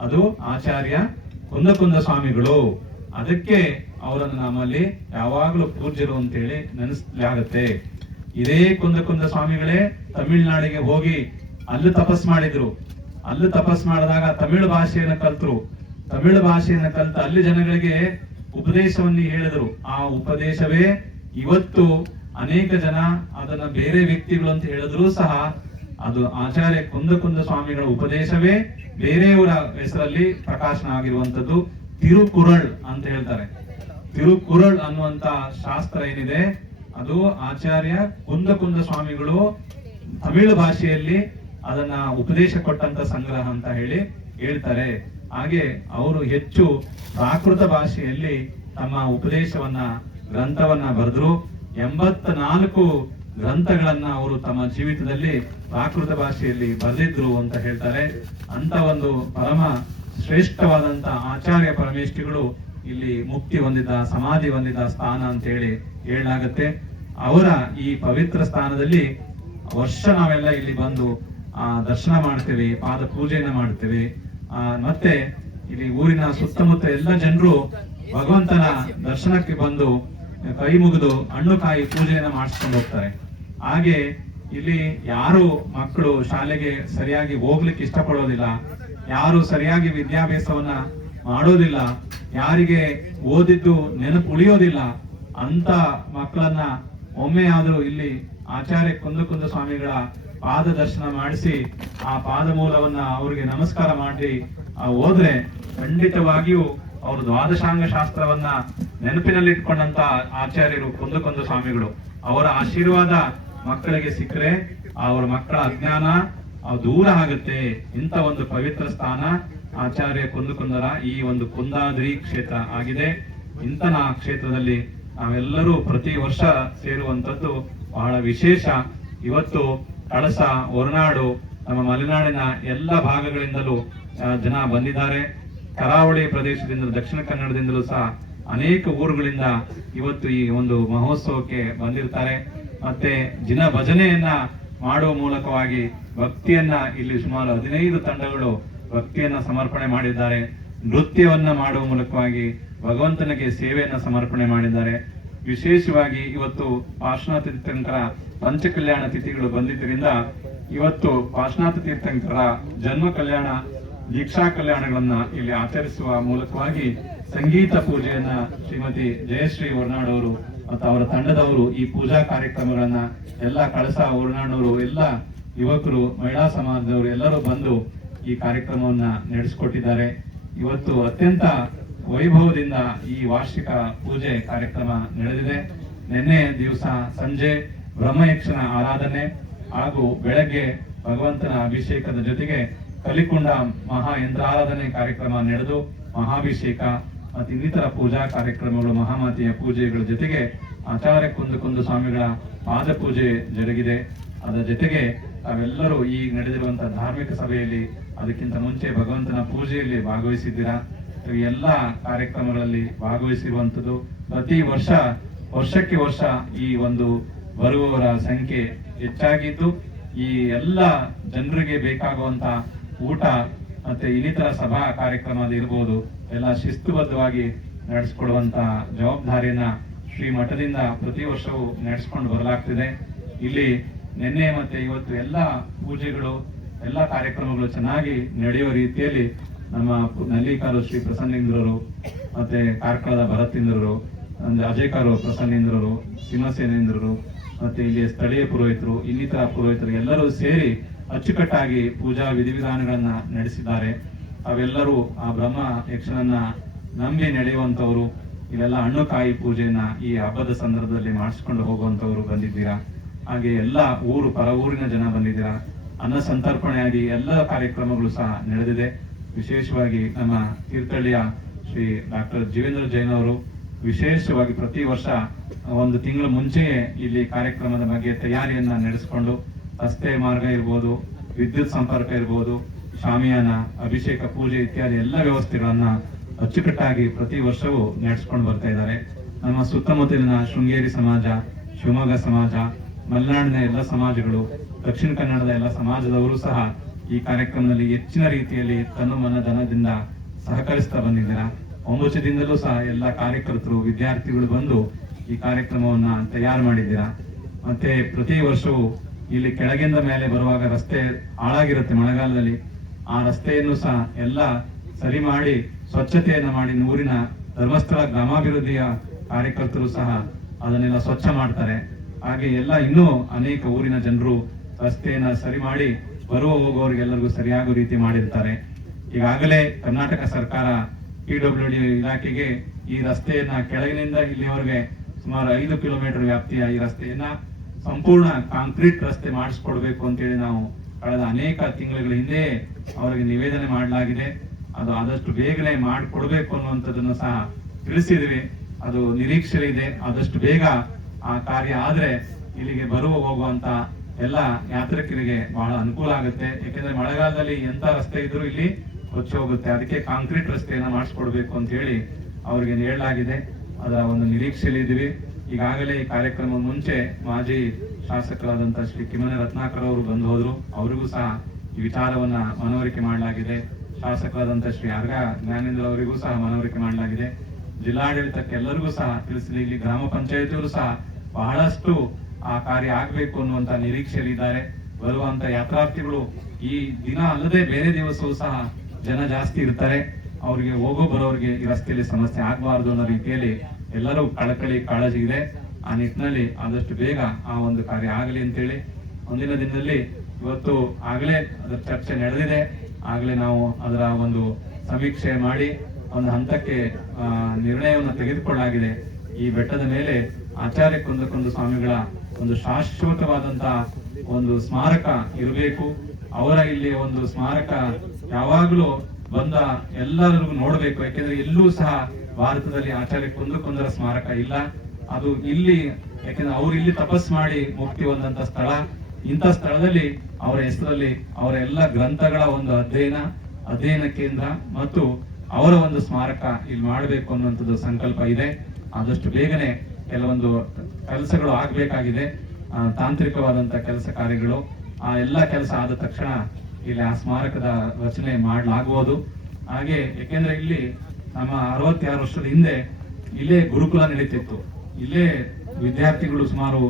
ಅದು ಆಚಾರ್ಯ ಕುಂದ ಸ್ವಾಮಿಗಳು. ಅದಕ್ಕೆ ಅವರನ್ನು ನಮ್ಮಲ್ಲಿ ಯಾವಾಗಲೂ ಪೂಜ್ಯರು ಅಂತೇಳಿ ನೆನೆಸಲಾಗುತ್ತೆ. ಇದೇ ಕುಂದ ಸ್ವಾಮಿಗಳೇ ತಮಿಳುನಾಡಿಗೆ ಹೋಗಿ ಅಲ್ಲಿ ತಪಸ್ ಮಾಡಿದ್ರು. ಅಲ್ಲಿ ತಪಸ್ ಮಾಡಿದಾಗ ತಮಿಳು ಭಾಷೆಯನ್ನು ಕಲ್ತು ಅಲ್ಲಿ ಜನಗಳಿಗೆ ಉಪದೇಶವನ್ನು ಹೇಳಿದ್ರು. ಆ ಉಪದೇಶವೇ ಇವತ್ತು ಅನೇಕ ಜನ ಅದನ್ನ ಬೇರೆ ವ್ಯಕ್ತಿಗಳು ಅಂತ ಹೇಳಿದ್ರು ಸಹ ಅದು ಆಚಾರ್ಯ ಕುಂದ ಸ್ವಾಮಿಗಳ ಉಪದೇಶವೇ ಬೇರೆಯವರ ಹೆಸರಲ್ಲಿ ಪ್ರಕಾಶನ ಆಗಿರುವಂತದ್ದು. ತಿರುಕುರಳ್ ಅಂತ ಹೇಳ್ತಾರೆ. ತಿರುಕುರಳ್ ಅನ್ನುವಂತ ಶಾಸ್ತ್ರ ಏನಿದೆ ಅದು ಆಚಾರ್ಯ ಕುಂದ ಸ್ವಾಮಿಗಳು ತಮಿಳು ಭಾಷೆಯಲ್ಲಿ ಅದನ್ನ ಉಪದೇಶ ಕೊಟ್ಟಂತ ಸಂಗ್ರಹ ಅಂತ ಹೇಳ್ತಾರೆ. ಹಾಗೆ ಅವರು ಹೆಚ್ಚು ಪ್ರಾಕೃತ ಭಾಷೆಯಲ್ಲಿ ತಮ್ಮ ಉಪದೇಶವನ್ನ ಗ್ರಂಥವನ್ನ ಬರೆದ್ರು. 84 ಗ್ರಂಥಗಳನ್ನ ಅವರು ತಮ್ಮ ಜೀವಿತದಲ್ಲಿ ಪ್ರಾಕೃತ ಭಾಷೆಯಲ್ಲಿ ಬರೆದಿದ್ರು ಅಂತ ಹೇಳ್ತಾರೆ. ಅಂತ ಒಂದು ಪರಮ ಶ್ರೇಷ್ಠವಾದಂತ ಆಚಾರ್ಯ ಪರಮೇಷ್ಠಿಗಳು ಇಲ್ಲಿ ಮುಕ್ತಿ ಹೊಂದಿದ, ಸಮಾಧಿ ಹೊಂದಿದ ಸ್ಥಾನ ಅಂತ ಹೇಳಲಾಗತ್ತೆ. ಅವರ ಈ ಪವಿತ್ರ ಸ್ಥಾನದಲ್ಲಿ ವರ್ಷ ನಾವೆಲ್ಲ ಇಲ್ಲಿ ಬಂದು ದರ್ಶನ ಮಾಡ್ತೇವೆ, ಪಾದ ಪೂಜೆಯನ್ನ ಮಾಡ್ತೇವೆ. ಮತ್ತೆ ಇಲ್ಲಿ ಊರಿನ ಸುತ್ತಮುತ್ತ ಎಲ್ಲ ಜನರು ಭಗವಂತನ ದರ್ಶನಕ್ಕೆ ಬಂದು ಕೈ ಮುಗಿದು ಹಣ್ಣು ಕಾಯಿ ಪೂಜೆಯನ್ನ ಮಾಡಿಸ್ಕೊಂಡು ಹೋಗ್ತಾರೆ. ಹಾಗೆ ಇಲ್ಲಿ ಯಾರು ಮಕ್ಕಳು ಶಾಲೆಗೆ ಸರಿಯಾಗಿ ಹೋಗ್ಲಿಕ್ಕೆ ಇಷ್ಟಪಡೋದಿಲ್ಲ, ಯಾರು ಸರಿಯಾಗಿ ವಿದ್ಯಾಭ್ಯಾಸವನ್ನ ಮಾಡೋದಿಲ್ಲ, ಯಾರಿಗೆ ಓದಿದ್ದು ನೆನಪು ಉಳಿಯೋದಿಲ್ಲ ಅಂತ ಮಕ್ಕಳನ್ನ ಒಮ್ಮೆ ಆದ್ರೂ ಇಲ್ಲಿ ಆಚಾರ್ಯ ಕುಂದ ಸ್ವಾಮಿಗಳ ಪಾದ ದರ್ಶನ ಮಾಡಿಸಿ ಆ ಪಾದ ಮೂಲವನ್ನ ಅವರಿಗೆ ನಮಸ್ಕಾರ ಮಾಡಿ ಹೋದ್ರೆ ಖಂಡಿತವಾಗಿಯೂ ಅವರು ದ್ವಾದಶಾಂಗ ಶಾಸ್ತ್ರವನ್ನ ನೆನಪಿನಲ್ಲಿಟ್ಕೊಂಡಂತ ಆಚಾರ್ಯರು ಕುಂದ ಸ್ವಾಮಿಗಳು. ಅವರ ಆಶೀರ್ವಾದ ಮಕ್ಕಳಿಗೆ ಸಿಕ್ಕರೆ ಅವರ ಮಕ್ಕಳ ಅಜ್ಞಾನ ದೂರ ಆಗುತ್ತೆ. ಇಂಥ ಒಂದು ಪವಿತ್ರ ಸ್ಥಾನ ಆಚಾರ್ಯ ಕುಂದರ ಈ ಒಂದು ಕುಂದಾದ್ರಿ ಕ್ಷೇತ್ರ ಆಗಿದೆ. ಇಂತನ ಕ್ಷೇತ್ರದಲ್ಲಿ ನಾವೆಲ್ಲರೂ ಪ್ರತಿ ವರ್ಷ ಸೇರುವಂತದ್ದು ಬಹಳ ವಿಶೇಷ. ಇವತ್ತು ಕಳಸ, ಹೊರನಾಡು, ನಮ್ಮ ಮಲೆನಾಡಿನ ಎಲ್ಲ ಭಾಗಗಳಿಂದಲೂ ಜನ ಬಂದಿದ್ದಾರೆ. ಕರಾವಳಿ ಪ್ರದೇಶದಿಂದ, ದಕ್ಷಿಣ ಕನ್ನಡದಿಂದಲೂ ಸಹ ಅನೇಕ ಊರುಗಳಿಂದ ಇವತ್ತು ಈ ಒಂದು ಮಹೋತ್ಸವಕ್ಕೆ ಬಂದಿರ್ತಾರೆ. ಮತ್ತೆ ದಿನ ಭಜನೆಯನ್ನ ಮಾಡುವ ಮೂಲಕವಾಗಿ ಭಕ್ತಿಯನ್ನ ಇಲ್ಲಿ ಸುಮಾರು 15 ತಂಡಗಳು ಭಕ್ತಿಯನ್ನ ಸಮರ್ಪಣೆ ಮಾಡಿದ್ದಾರೆ. ನೃತ್ಯವನ್ನ ಮಾಡುವ ಮೂಲಕವಾಗಿ ಭಗವಂತನಿಗೆ ಸೇವೆಯನ್ನ ಸಮರ್ಪಣೆ ಮಾಡಿದ್ದಾರೆ. ವಿಶೇಷವಾಗಿ ಇವತ್ತು ಪಾರ್ಶ್ವನಾಥ ತೀರ್ಥಂಕರ ಪಂಚಕಲ್ಯಾಣ ತಿಥಿಗಳು ಬಂದಿದ್ದರಿಂದ ಇವತ್ತು ಪಾರ್ಶ್ವನಾಥ ತೀರ್ಥಂಕರ ಜನ್ಮ ಕಲ್ಯಾಣ, ದೀಕ್ಷಾ ಕಲ್ಯಾಣಗಳನ್ನ ಇಲ್ಲಿ ಆಚರಿಸುವ ಮೂಲಕವಾಗಿ ಸಂಗೀತ ಪೂಜೆಯನ್ನ ಶ್ರೀಮತಿ ಜಯಶ್ರೀ ಹೊರನಾಡ್ ಅವರು ಮತ್ತು ಅವರ ತಂಡದವರು ಈ ಪೂಜಾ ಕಾರ್ಯಕ್ರಮಗಳನ್ನ ಎಲ್ಲ ಕಳಸ, ಹೊರನಾಡವರು, ಎಲ್ಲ ಯುವಕರು, ಮಹಿಳಾ ಸಮಾಜದವರು ಎಲ್ಲರೂ ಬಂದು ಈ ಕಾರ್ಯಕ್ರಮವನ್ನ ನಡೆಸಿಕೊಟ್ಟಿದ್ದಾರೆ. ಇವತ್ತು ಅತ್ಯಂತ ವೈಭವದಿಂದ ಈ ವಾರ್ಷಿಕ ಪೂಜೆ ಕಾರ್ಯಕ್ರಮ ನಡೆದಿದೆ. ನಿನ್ನೆ ದಿವಸ ಸಂಜೆ ಬ್ರಹ್ಮಯಕ್ಷನ ಆರಾಧನೆ ಹಾಗೂ ಬೆಳಗ್ಗೆ ಭಗವಂತನ ಅಭಿಷೇಕದ ಜೊತೆಗೆ ಕಲಿಕುಂಡ ಮಹಾ ಯಂತ್ರಾರಾಧನೆ ಕಾರ್ಯಕ್ರಮ ನಡೆದು ಮಹಾಭಿಷೇಕ ಮತ್ತು ಇನ್ನಿತರ ಪೂಜಾ ಕಾರ್ಯಕ್ರಮಗಳು, ಮಹಾಮಾತೆಯ ಪೂಜೆಗಳ ಜೊತೆಗೆ ಆಚಾರ್ಯ ಕುಂದ ಸ್ವಾಮಿಗಳ ಪಾದ ಪೂಜೆ ಜರುಗಿದೆ. ಅದರ ಜೊತೆಗೆ ತಾವೆಲ್ಲರೂ ಈ ನಡೆದಿರುವಂತಹ ಧಾರ್ಮಿಕ ಸಭೆಯಲ್ಲಿ ಅದಕ್ಕಿಂತ ಮುಂಚೆ ಭಗವಂತನ ಪೂಜೆಯಲ್ಲಿ ಭಾಗವಹಿಸಿದ್ದೀರಾ. ಈ ಎಲ್ಲ ಕಾರ್ಯಕ್ರಮಗಳಲ್ಲಿ ಭಾಗವಹಿಸಿರುವಂಥದ್ದು ಪ್ರತಿ ವರ್ಷಕ್ಕೆ ವರ್ಷ ಈ ಒಂದು ಬರುವವರ ಸಂಖ್ಯೆ ಹೆಚ್ಚಾಗಿದ್ದು, ಈ ಎಲ್ಲ ಜನರಿಗೆ ಬೇಕಾಗುವಂತ ಊಟ ಮತ್ತೆ ಇನ್ನಿತರ ಸಭಾ ಕಾರ್ಯಕ್ರಮ ಇರ್ಬೋದು ಎಲ್ಲ ಶಿಸ್ತುಬದ್ಧವಾಗಿ ನಡೆಸಿಕೊಡುವಂತ ಜವಾಬ್ದಾರಿಯನ್ನ ಶ್ರೀ ಮಠದಿಂದ ಪ್ರತಿ ವರ್ಷವೂ ನಡೆಸಿಕೊಂಡು ಬರಲಾಗ್ತಿದೆ. ಇಲ್ಲಿ ನಿನ್ನೆ ಮತ್ತೆ ಇವತ್ತು ಎಲ್ಲ ಪೂಜೆಗಳು ಎಲ್ಲ ಕಾರ್ಯಕ್ರಮಗಳು ಚೆನ್ನಾಗಿ ನಡೆಯುವ ರೀತಿಯಲ್ಲಿ ನಮ್ಮ ನಲ್ಲಿಕಾರು ಶ್ರೀ ಪ್ರಸನ್ನೇಂದ್ರರು ಮತ್ತೆ ಕಾರ್ಕಳದ ಭರತೀಂದ್ರರು, ಅಜಯ್ ಕಾರು ಪ್ರಸನ್ನೇಂದ್ರರು, ಸಿಂಹಸೇನೇಂದ್ರರು ಮತ್ತೆ ಇಲ್ಲಿ ಸ್ಥಳೀಯ ಪುರೋಹಿತರು, ಇನ್ನಿತರ ಪುರೋಹಿತರು ಎಲ್ಲರೂ ಸೇರಿ ಅಚ್ಚುಕಟ್ಟಾಗಿ ಪೂಜಾ ವಿಧಿವಿಧಾನಗಳನ್ನ ನಡೆಸಿದ್ದಾರೆ. ಅವೆಲ್ಲರೂ ಆ ಬ್ರಹ್ಮ ಯಕ್ಷನನ್ನ ನಂಬಿ ನಡೆಯುವಂತವರು. ಇವೆಲ್ಲ ಹಣ್ಣು ಕಾಯಿ ಪೂಜೆಯನ್ನ ಈ ಹಬ್ಬದ ಸಂದರ್ಭದಲ್ಲಿ ಮಾಡಿಸ್ಕೊಂಡು ಹೋಗುವಂತವರು ಬಂದಿದ್ದೀರಾ. ಹಾಗೆ ಎಲ್ಲ ಪರ ಊರಿನ ಜನ ಬಂದಿದ್ದೀರಾ. ಅನ್ನ ಸಂತರ್ಪಣೆಯಾಗಿ ಎಲ್ಲ ಕಾರ್ಯಕ್ರಮಗಳು ಸಹ ನಡೆದಿದೆ. ವಿಶೇಷವಾಗಿ ನಮ್ಮ ತೀರ್ಥಹಳ್ಳಿಯ ಶ್ರೀ ಡಾಕ್ಟರ್ ಜೀವೇಂದ್ರ ಜೈನ್ ಅವರು ವಿಶೇಷವಾಗಿ ಪ್ರತಿ ವರ್ಷ ಒಂದು ತಿಂಗಳ ಮುಂಚೆಯೇ ಇಲ್ಲಿ ಕಾರ್ಯಕ್ರಮದ ಬಗ್ಗೆ ತಯಾರಿಯನ್ನ ನಡೆಸಿಕೊಂಡು ರಸ್ತೆ ಮಾರ್ಗ ಇರ್ಬೋದು, ವಿದ್ಯುತ್ ಸಂಪರ್ಕ ಇರ್ಬೋದು, ಶಾಮಿಯಾನ, ಅಭಿಷೇಕ ಪೂಜೆ ಇತ್ಯಾದಿ ಎಲ್ಲ ವ್ಯವಸ್ಥೆಗಳನ್ನ ಅಚ್ಚುಕಟ್ಟಾಗಿ ಪ್ರತಿ ವರ್ಷವೂ ನಡೆಸ್ಕೊಂಡು ಬರ್ತಾ ಇದ್ದಾರೆ. ನಮ್ಮ ಸುತ್ತಮುತ್ತಲಿನ ಶೃಂಗೇರಿ ಸಮಾಜ, ಶಿವಮೊಗ್ಗ ಸಮಾಜ, ಮಲೆನಾಡಿನ ಎಲ್ಲ ಸಮಾಜಗಳು, ದಕ್ಷಿಣ ಕನ್ನಡದ ಎಲ್ಲ ಸಮಾಜದವರು ಸಹ ಈ ಕಾರ್ಯಕ್ರಮದಲ್ಲಿ ಹೆಚ್ಚಿನ ರೀತಿಯಲ್ಲಿ ತನ್ನ ಮನ ಧನದಿಂದ ಸಹಕರಿಸ್ತಾ ಬಂದಿದ್ದೀರಾ. 9 ದಿನದಲ್ಲೂ ಸಹ ಎಲ್ಲ ಕಾರ್ಯಕರ್ತರು, ವಿದ್ಯಾರ್ಥಿಗಳು ಬಂದು ಈ ಕಾರ್ಯಕ್ರಮವನ್ನ ತಯಾರು ಮಾಡಿದ್ದೀರಾ. ಮತ್ತೆ ಪ್ರತಿ ವರ್ಷವೂ ಇಲ್ಲಿ ಕೆಳಗಿಂದ ಮೇಲೆ ಬರುವಾಗ ರಸ್ತೆ ಹಾಳಾಗಿರುತ್ತೆ ಮಳೆಗಾಲದಲ್ಲಿ. ಆ ರಸ್ತೆಯನ್ನು ಸಹ ಎಲ್ಲ ಸರಿ ಮಾಡಿ ಸ್ವಚ್ಛತೆಯನ್ನ ಮಾಡಿ ಊರಿನ ಧರ್ಮಸ್ಥಳ ಗ್ರಾಮಾಭಿವೃದ್ಧಿಯ ಕಾರ್ಯಕರ್ತರು ಸಹ ಅದನ್ನೆಲ್ಲ ಸ್ವಚ್ಛ ಮಾಡ್ತಾರೆ. ಹಾಗೆ ಎಲ್ಲ ಇನ್ನೂ ಅನೇಕ ಊರಿನ ಜನರು ರಸ್ತೆಯನ್ನ ಸರಿ ಮಾಡಿ ಬರುವ ಹೋಗುವವರಿಗೆಲ್ಲರಿಗೂ ಸರಿಯಾಗುವ ರೀತಿ ಮಾಡಿರ್ತಾರೆ. ಈಗಾಗಲೇ ಕರ್ನಾಟಕ ಸರ್ಕಾರ PWD ಇಲಾಖೆಗೆ ಈ ರಸ್ತೆಯನ್ನ ಕೆಳಗಿನಿಂದ ಇಲ್ಲಿವರೆಗೆ ಸುಮಾರು 5 ಕಿಲೋಮೀಟರ್ ವ್ಯಾಪ್ತಿಯ ಈ ರಸ್ತೆಯನ್ನ ಸಂಪೂರ್ಣ ಕಾಂಕ್ರೀಟ್ ರಸ್ತೆ ಮಾಡಿಸ್ಕೊಡ್ಬೇಕು ಅಂತೇಳಿ ನಾವು ಕಳೆದ ಅನೇಕ ತಿಂಗಳ ಹಿಂದೆ ಅವರಿಗೆ ನಿವೇದನೆ ಮಾಡಲಾಗಿದೆ. ಅದು ಆದಷ್ಟು ಬೇಗನೆ ಮಾಡಿಕೊಡ್ಬೇಕು ಅನ್ನುವಂಥದ್ದನ್ನು ಸಹ ತಿಳಿಸಿದ್ವಿ. ಅದು ನಿರೀಕ್ಷೆ ಇದೆ. ಆದಷ್ಟು ಬೇಗ ಆ ಕಾರ್ಯ ಆದ್ರೆ ಇಲ್ಲಿಗೆ ಬರುವ ಹೋಗುವಂತ ಎಲ್ಲ ಯಾತ್ರಿಕರಿಗೆ ಬಹಳ ಅನುಕೂಲ ಆಗುತ್ತೆ. ಯಾಕೆಂದ್ರೆ ಮಳೆಗಾಲದಲ್ಲಿ ಎಂತ ರಸ್ತೆ ಇದ್ರೂ ಇಲ್ಲಿ ಕೊಚ್ಚಿ ಹೋಗುತ್ತೆ. ಅದಕ್ಕೆ ಕಾಂಕ್ರೀಟ್ ರಸ್ತೆಯನ್ನ ಮಾಡಿಸ್ಕೊಡ್ಬೇಕು ಅಂತ ಹೇಳಿ ಅವರಿಗೆ ಹೇಳಲಾಗಿದೆ. ಅದರ ಒಂದು ನಿರೀಕ್ಷೆಯಲ್ಲಿ ಇದ್ದೀವಿ. ಈಗಾಗಲೇ ಈ ಕಾರ್ಯಕ್ರಮದ ಮುಂಚೆ ಮಾಜಿ ಶಾಸಕರಾದಂತಹ ಶ್ರೀ ಕಿಮ್ಮನೆ ರತ್ನಾಕರ್ ಅವರು ಬಂದು ಹೋದ್ರು. ಅವರಿಗೂ ಸಹ ಈ ವಿಚಾರವನ್ನ ಮನವರಿಕೆ ಮಾಡಲಾಗಿದೆ. ಶಾಸಕರಾದಂತಹ ಶ್ರೀ ಆರ್ಗ ಜ್ಞಾನೇಂದ್ರ ಅವರಿಗೂ ಸಹ ಮನವರಿಕೆ ಮಾಡಲಾಗಿದೆ. ಜಿಲ್ಲಾಡಳಿತಕ್ಕೆ ಎಲ್ಲರಿಗೂ ಸಹ ತಿಳಿಸಿದೆ. ಇಲ್ಲಿ ಗ್ರಾಮ ಪಂಚಾಯತಿಯವರು ಸಹ ಬಹಳಷ್ಟು ಆ ಕಾರ್ಯ ಆಗ್ಬೇಕು ಅನ್ನುವಂತ ನಿರೀಕ್ಷೆಯಲ್ಲಿ ಇದ್ದಾರೆ. ಬರುವಂತ ಯಾತ್ರಾರ್ಥಿಗಳು ಈ ದಿನ ಅಲ್ಲದೆ ಬೇರೆ ದಿವಸವೂ ಸಹ ಜನ ಜಾಸ್ತಿ ಇರ್ತಾರೆ. ಅವರಿಗೆ ಹೋಗೋ ಬರೋರಿಗೆ ಈ ರಸ್ತೆಯಲ್ಲಿ ಸಮಸ್ಯೆ ಆಗಬಾರದು ಅನ್ನೋ ರೀತಿಯಲ್ಲಿ ಎಲ್ಲರೂ ಕಳಕಳಿ ಕಾಳಜಿ ಇದೆ. ಆ ನಿಟ್ಟಿನಲ್ಲಿ ಆದಷ್ಟು ಬೇಗ ಆ ಒಂದು ಕಾರ್ಯ ಆಗಲಿ ಅಂತೇಳಿ ಮುಂದಿನ ದಿನದಲ್ಲಿ ಇವತ್ತು ಆಗಲೇ ಅದರ ಚರ್ಚೆ ನಡೆದಿದೆ. ಆಗಲೇ ನಾವು ಅದರ ಒಂದು ಸಮೀಕ್ಷೆ ಮಾಡಿ ಒಂದು ಹಂತಕ್ಕೆ ನಿರ್ಣಯವನ್ನು ತೆಗೆದುಕೊಳ್ಳಲಾಗಿದೆ. ಈ ಬೆಟ್ಟದ ಮೇಲೆ ಆಚಾರ್ಯ ಕುಂದಕೊಂಡ ಸ್ವಾಮಿಗಳ ಒಂದು ಶಾಶ್ವತವಾದಂತಹ ಒಂದು ಸ್ಮಾರಕ ಇರಬೇಕು. ಅವರ ಇಲ್ಲಿ ಒಂದು ಸ್ಮಾರಕ ಯಾವಾಗಲೂ ಬಂದ ಎಲ್ಲರಿಗೂ ನೋಡಬೇಕು. ಯಾಕೆಂದ್ರೆ ಎಲ್ಲೂ ಸಹ ಭಾರತದಲ್ಲಿ ಆಚಾರ್ಯ ಕುಂದಕೊಂಡರ ಸ್ಮಾರಕ ಇಲ್ಲ. ಅದು ಇಲ್ಲಿ, ಯಾಕೆಂದ್ರೆ ಅವ್ರು ಇಲ್ಲಿ ತಪಸ್ ಮಾಡಿ ಮುಕ್ತಿ ಹೊಂದಂತ ಸ್ಥಳ. ಇಂಥ ಸ್ಥಳದಲ್ಲಿ ಅವರ ಹೆಸರಲ್ಲಿ ಅವರ ಎಲ್ಲ ಗ್ರಂಥಗಳ ಒಂದು ಅಧ್ಯಯನ ಕೇಂದ್ರ ಮತ್ತು ಅವರ ಒಂದು ಸ್ಮಾರಕ ಇಲ್ಲಿ ಮಾಡಬೇಕು ಅನ್ನುವಂಥದ್ದು ಸಂಕಲ್ಪ ಇದೆ. ಆದಷ್ಟು ಬೇಗನೆ ಕೆಲವೊಂದು ಕೆಲಸಗಳು ಆಗ್ಬೇಕಾಗಿದೆ. ತಾಂತ್ರಿಕವಾದಂತ ಕೆಲಸ ಕಾರ್ಯಗಳು, ಆ ಎಲ್ಲ ಕೆಲಸ ಆದ ತಕ್ಷಣ ಇಲ್ಲಿ ಆ ಸ್ಮಾರಕದ ರಚನೆ ಮಾಡಲಾಗುವುದು. ಹಾಗೆ ಯಾಕೆಂದ್ರೆ ಇಲ್ಲಿ ನಮ್ಮ 66 ವರ್ಷದ ಹಿಂದೆ ಇಲ್ಲೇ ಗುರುಕುಲ ನಡೀತಿತ್ತು. ಇಲ್ಲೇ ವಿದ್ಯಾರ್ಥಿಗಳು ಸುಮಾರು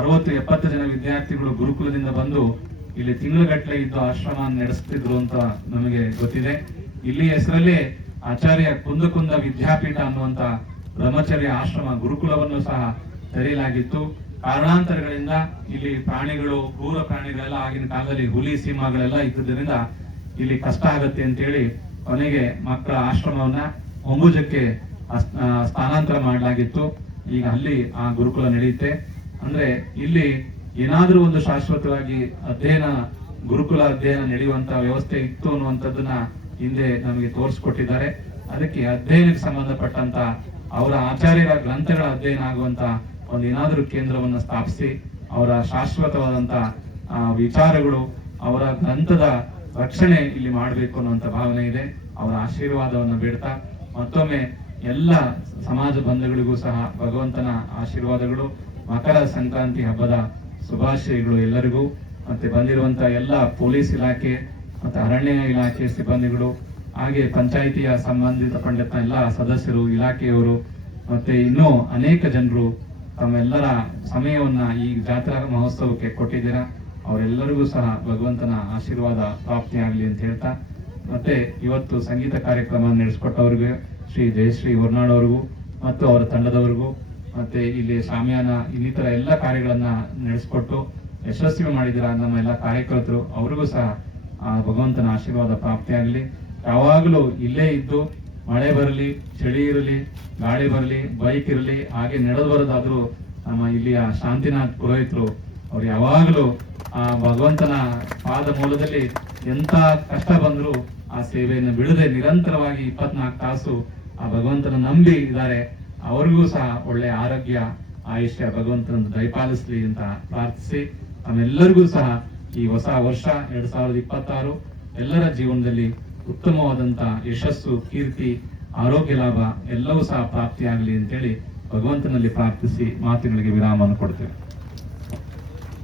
60-70 ಜನ ವಿದ್ಯಾರ್ಥಿಗಳು ಗುರುಕುಲದಿಂದ ಬಂದು ಇಲ್ಲಿ ತಿಂಗಳುಗಟ್ಟಲೆ ಇದ್ದು ಆಶ್ರಮ ನಡೆಸ್ತಿದ್ರು ಅಂತ ನಮಗೆ ಗೊತ್ತಿದೆ. ಇಲ್ಲಿ ಹೆಸರಲ್ಲೇ ಆಚಾರ್ಯ ಕುಂದಕುಂದ ವಿದ್ಯಾಪೀಠ ಅನ್ನುವಂತ ಬ್ರಹ್ಮಚರ್ಯ ಆಶ್ರಮ ಗುರುಕುಲವನ್ನು ಸಹ ತೆರೆಯಲಾಗಿತ್ತು. ಕಾರಣಾಂತರಗಳಿಂದ ಇಲ್ಲಿ ಪ್ರಾಣಿಗಳು, ಕ್ರೂರ ಪ್ರಾಣಿಗಳೆಲ್ಲ ಆಗಿನ ಕಾಲದಲ್ಲಿ ಹುಲಿ, ಸಿಂಹಗಳೆಲ್ಲ ಇದ್ದುದರಿಂದ ಇಲ್ಲಿ ಕಷ್ಟ ಆಗತ್ತೆ ಅಂತೇಳಿ ಕೊನೆಗೆ ಮಕ್ಕಳ ಆಶ್ರಮವನ್ನ ಹೊಂಬುಜಕ್ಕೆ ಸ್ಥಾನಾಂತರ ಮಾಡಲಾಗಿತ್ತು. ಈಗ ಅಲ್ಲಿ ಆ ಗುರುಕುಲ ನಡೆಯುತ್ತೆ. ಅಂದ್ರೆ ಇಲ್ಲಿ ಏನಾದ್ರೂ ಒಂದು ಶಾಶ್ವತವಾಗಿ ಗುರುಕುಲ ಅಧ್ಯಯನ ನಡೆಯುವಂತ ವ್ಯವಸ್ಥೆ ಇತ್ತು ಅನ್ನುವಂಥದ್ದನ್ನ ಹಿಂದೆ ನಮಗೆ ತೋರಿಸ್ಕೊಟ್ಟಿದ್ದಾರೆ. ಅದಕ್ಕೆ ಅಧ್ಯಯನಕ್ಕೆ ಸಂಬಂಧಪಟ್ಟಂತ ಅವರ ಆಚಾರ್ಯರ ಗ್ರಂಥಗಳ ಅಧ್ಯಯನ ಆಗುವಂತ ಒಂದು ಏನಾದ್ರೂ ಕೇಂದ್ರವನ್ನು ಸ್ಥಾಪಿಸಿ ಅವರ ಶಾಶ್ವತವಾದಂತ ವಿಚಾರಗಳು, ಅವರ ಗ್ರಂಥದ ರಕ್ಷಣೆ ಇಲ್ಲಿ ಮಾಡಬೇಕು ಅನ್ನುವಂತ ಭಾವನೆ ಇದೆ. ಅವರ ಆಶೀರ್ವಾದವನ್ನು ಬೇಡ್ತಾ ಮತ್ತೊಮ್ಮೆ ಎಲ್ಲ ಸಮಾಜ ಬಂಧುಗಳಿಗೂ ಸಹ ಭಗವಂತನ ಆಶೀರ್ವಾದಗಳು. ಮಕರ ಸಂಕ್ರಾಂತಿ ಹಬ್ಬದ ಶುಭಾಶಯಗಳು ಎಲ್ಲರಿಗೂ. ಮತ್ತೆ ಬಂದಿರುವಂತ ಎಲ್ಲ ಪೊಲೀಸ್ ಇಲಾಖೆ ಮತ್ತೆ ಅರಣ್ಯ ಇಲಾಖೆ ಸಿಬ್ಬಂದಿಗಳು, ಹಾಗೆ ಪಂಚಾಯಿತಿಯ ಸಂಬಂಧಿತ ಪಂಡಿತ ಎಲ್ಲ ಸದಸ್ಯರು, ಇಲಾಖೆಯವರು, ಮತ್ತೆ ಇನ್ನೂ ಅನೇಕ ಜನರು ತಮ್ಮೆಲ್ಲರ ಸಮಯವನ್ನ ಈ ಜಾತ್ರಾ ಮಹೋತ್ಸವಕ್ಕೆ ಕೊಟ್ಟಿದ್ದೀರಾ. ಅವರೆಲ್ಲರಿಗೂ ಸಹ ಭಗವಂತನ ಆಶೀರ್ವಾದ ಪ್ರಾಪ್ತಿಯಾಗಲಿ ಅಂತ ಹೇಳ್ತಾ, ಮತ್ತೆ ಇವತ್ತು ಸಂಗೀತ ಕಾರ್ಯಕ್ರಮ ನಡೆಸಿಕೊಟ್ಟವ್ರಿಗೆ ಶ್ರೀ ಜಯಶ್ರೀ ಹೊರ್ನಾಡ್ ಅವ್ರಿಗೂ ಮತ್ತು ಅವರ ತಂಡದವರಿಗೂ, ಮತ್ತೆ ಇಲ್ಲಿ ಶಾಮಿಯಾನ ಇನ್ನಿತರ ಎಲ್ಲ ಕಾರ್ಯಗಳನ್ನ ನಡೆಸಿಕೊಟ್ಟು ಯಶಸ್ವಿ ಮಾಡಿದಿರ ನಮ್ಮ ಎಲ್ಲ ಕಾರ್ಯಕರ್ತರು, ಅವರಿಗೂ ಸಹ ಆ ಭಗವಂತನ ಆಶೀರ್ವಾದ ಪ್ರಾಪ್ತಿಯಾಗಲಿ. ಯಾವಾಗಲೂ ಇಲ್ಲೇ ಇದ್ದು ಮಳೆ ಬರಲಿ, ಚಳಿ ಇರಲಿ, ಗಾಳಿ ಬರಲಿ, ಬೈಕ್ ಇರಲಿ, ಹಾಗೆ ನಡೆದು ಬರೋದಾದ್ರೂ ನಮ್ಮ ಇಲ್ಲಿಯ ಶಾಂತಿನಾಥ್ ಪುರೋಹಿತರು ಅವ್ರು ಯಾವಾಗಲೂ ಆ ಭಗವಂತನ ಪಾದ ಮೂಲದಲ್ಲಿ ಎಂತ ಕಷ್ಟ ಬಂದರೂ ಆ ಸೇವೆಯನ್ನು ಬಿಡದೆ ನಿರಂತರವಾಗಿ 24 ತಾಸು ಆ ಭಗವಂತನ ನಂಬಿ ಇದ್ದಾರೆ. ಅವ್ರಿಗೂ ಸಹ ಒಳ್ಳೆಯ ಆರೋಗ್ಯ, ಆಯುಷ್ಯ ಭಗವಂತನ ದಯಪಾಲಿಸ್ಲಿ ಅಂತ ಪ್ರಾರ್ಥಿಸಿ, ನಮ್ಮೆಲ್ಲರಿಗೂ ಸಹ ಈ ಹೊಸ ವರ್ಷ 2026 ಎಲ್ಲರ ಜೀವನದಲ್ಲಿ ಉತ್ತಮವಾದಂತ ಯಶಸ್ಸು, ಕೀರ್ತಿ, ಆರೋಗ್ಯ ಲಾಭ ಎಲ್ಲವೂ ಸಹ ಪ್ರಾಪ್ತಿಯಾಗಲಿ ಅಂತೇಳಿ ಭಗವಂತನಲ್ಲಿ ಪ್ರಾರ್ಥಿಸಿ ಮಾತುಗಳಿಗೆ ವಿರಾಮವನ್ನು ಕೊಡ್ತೇವೆ.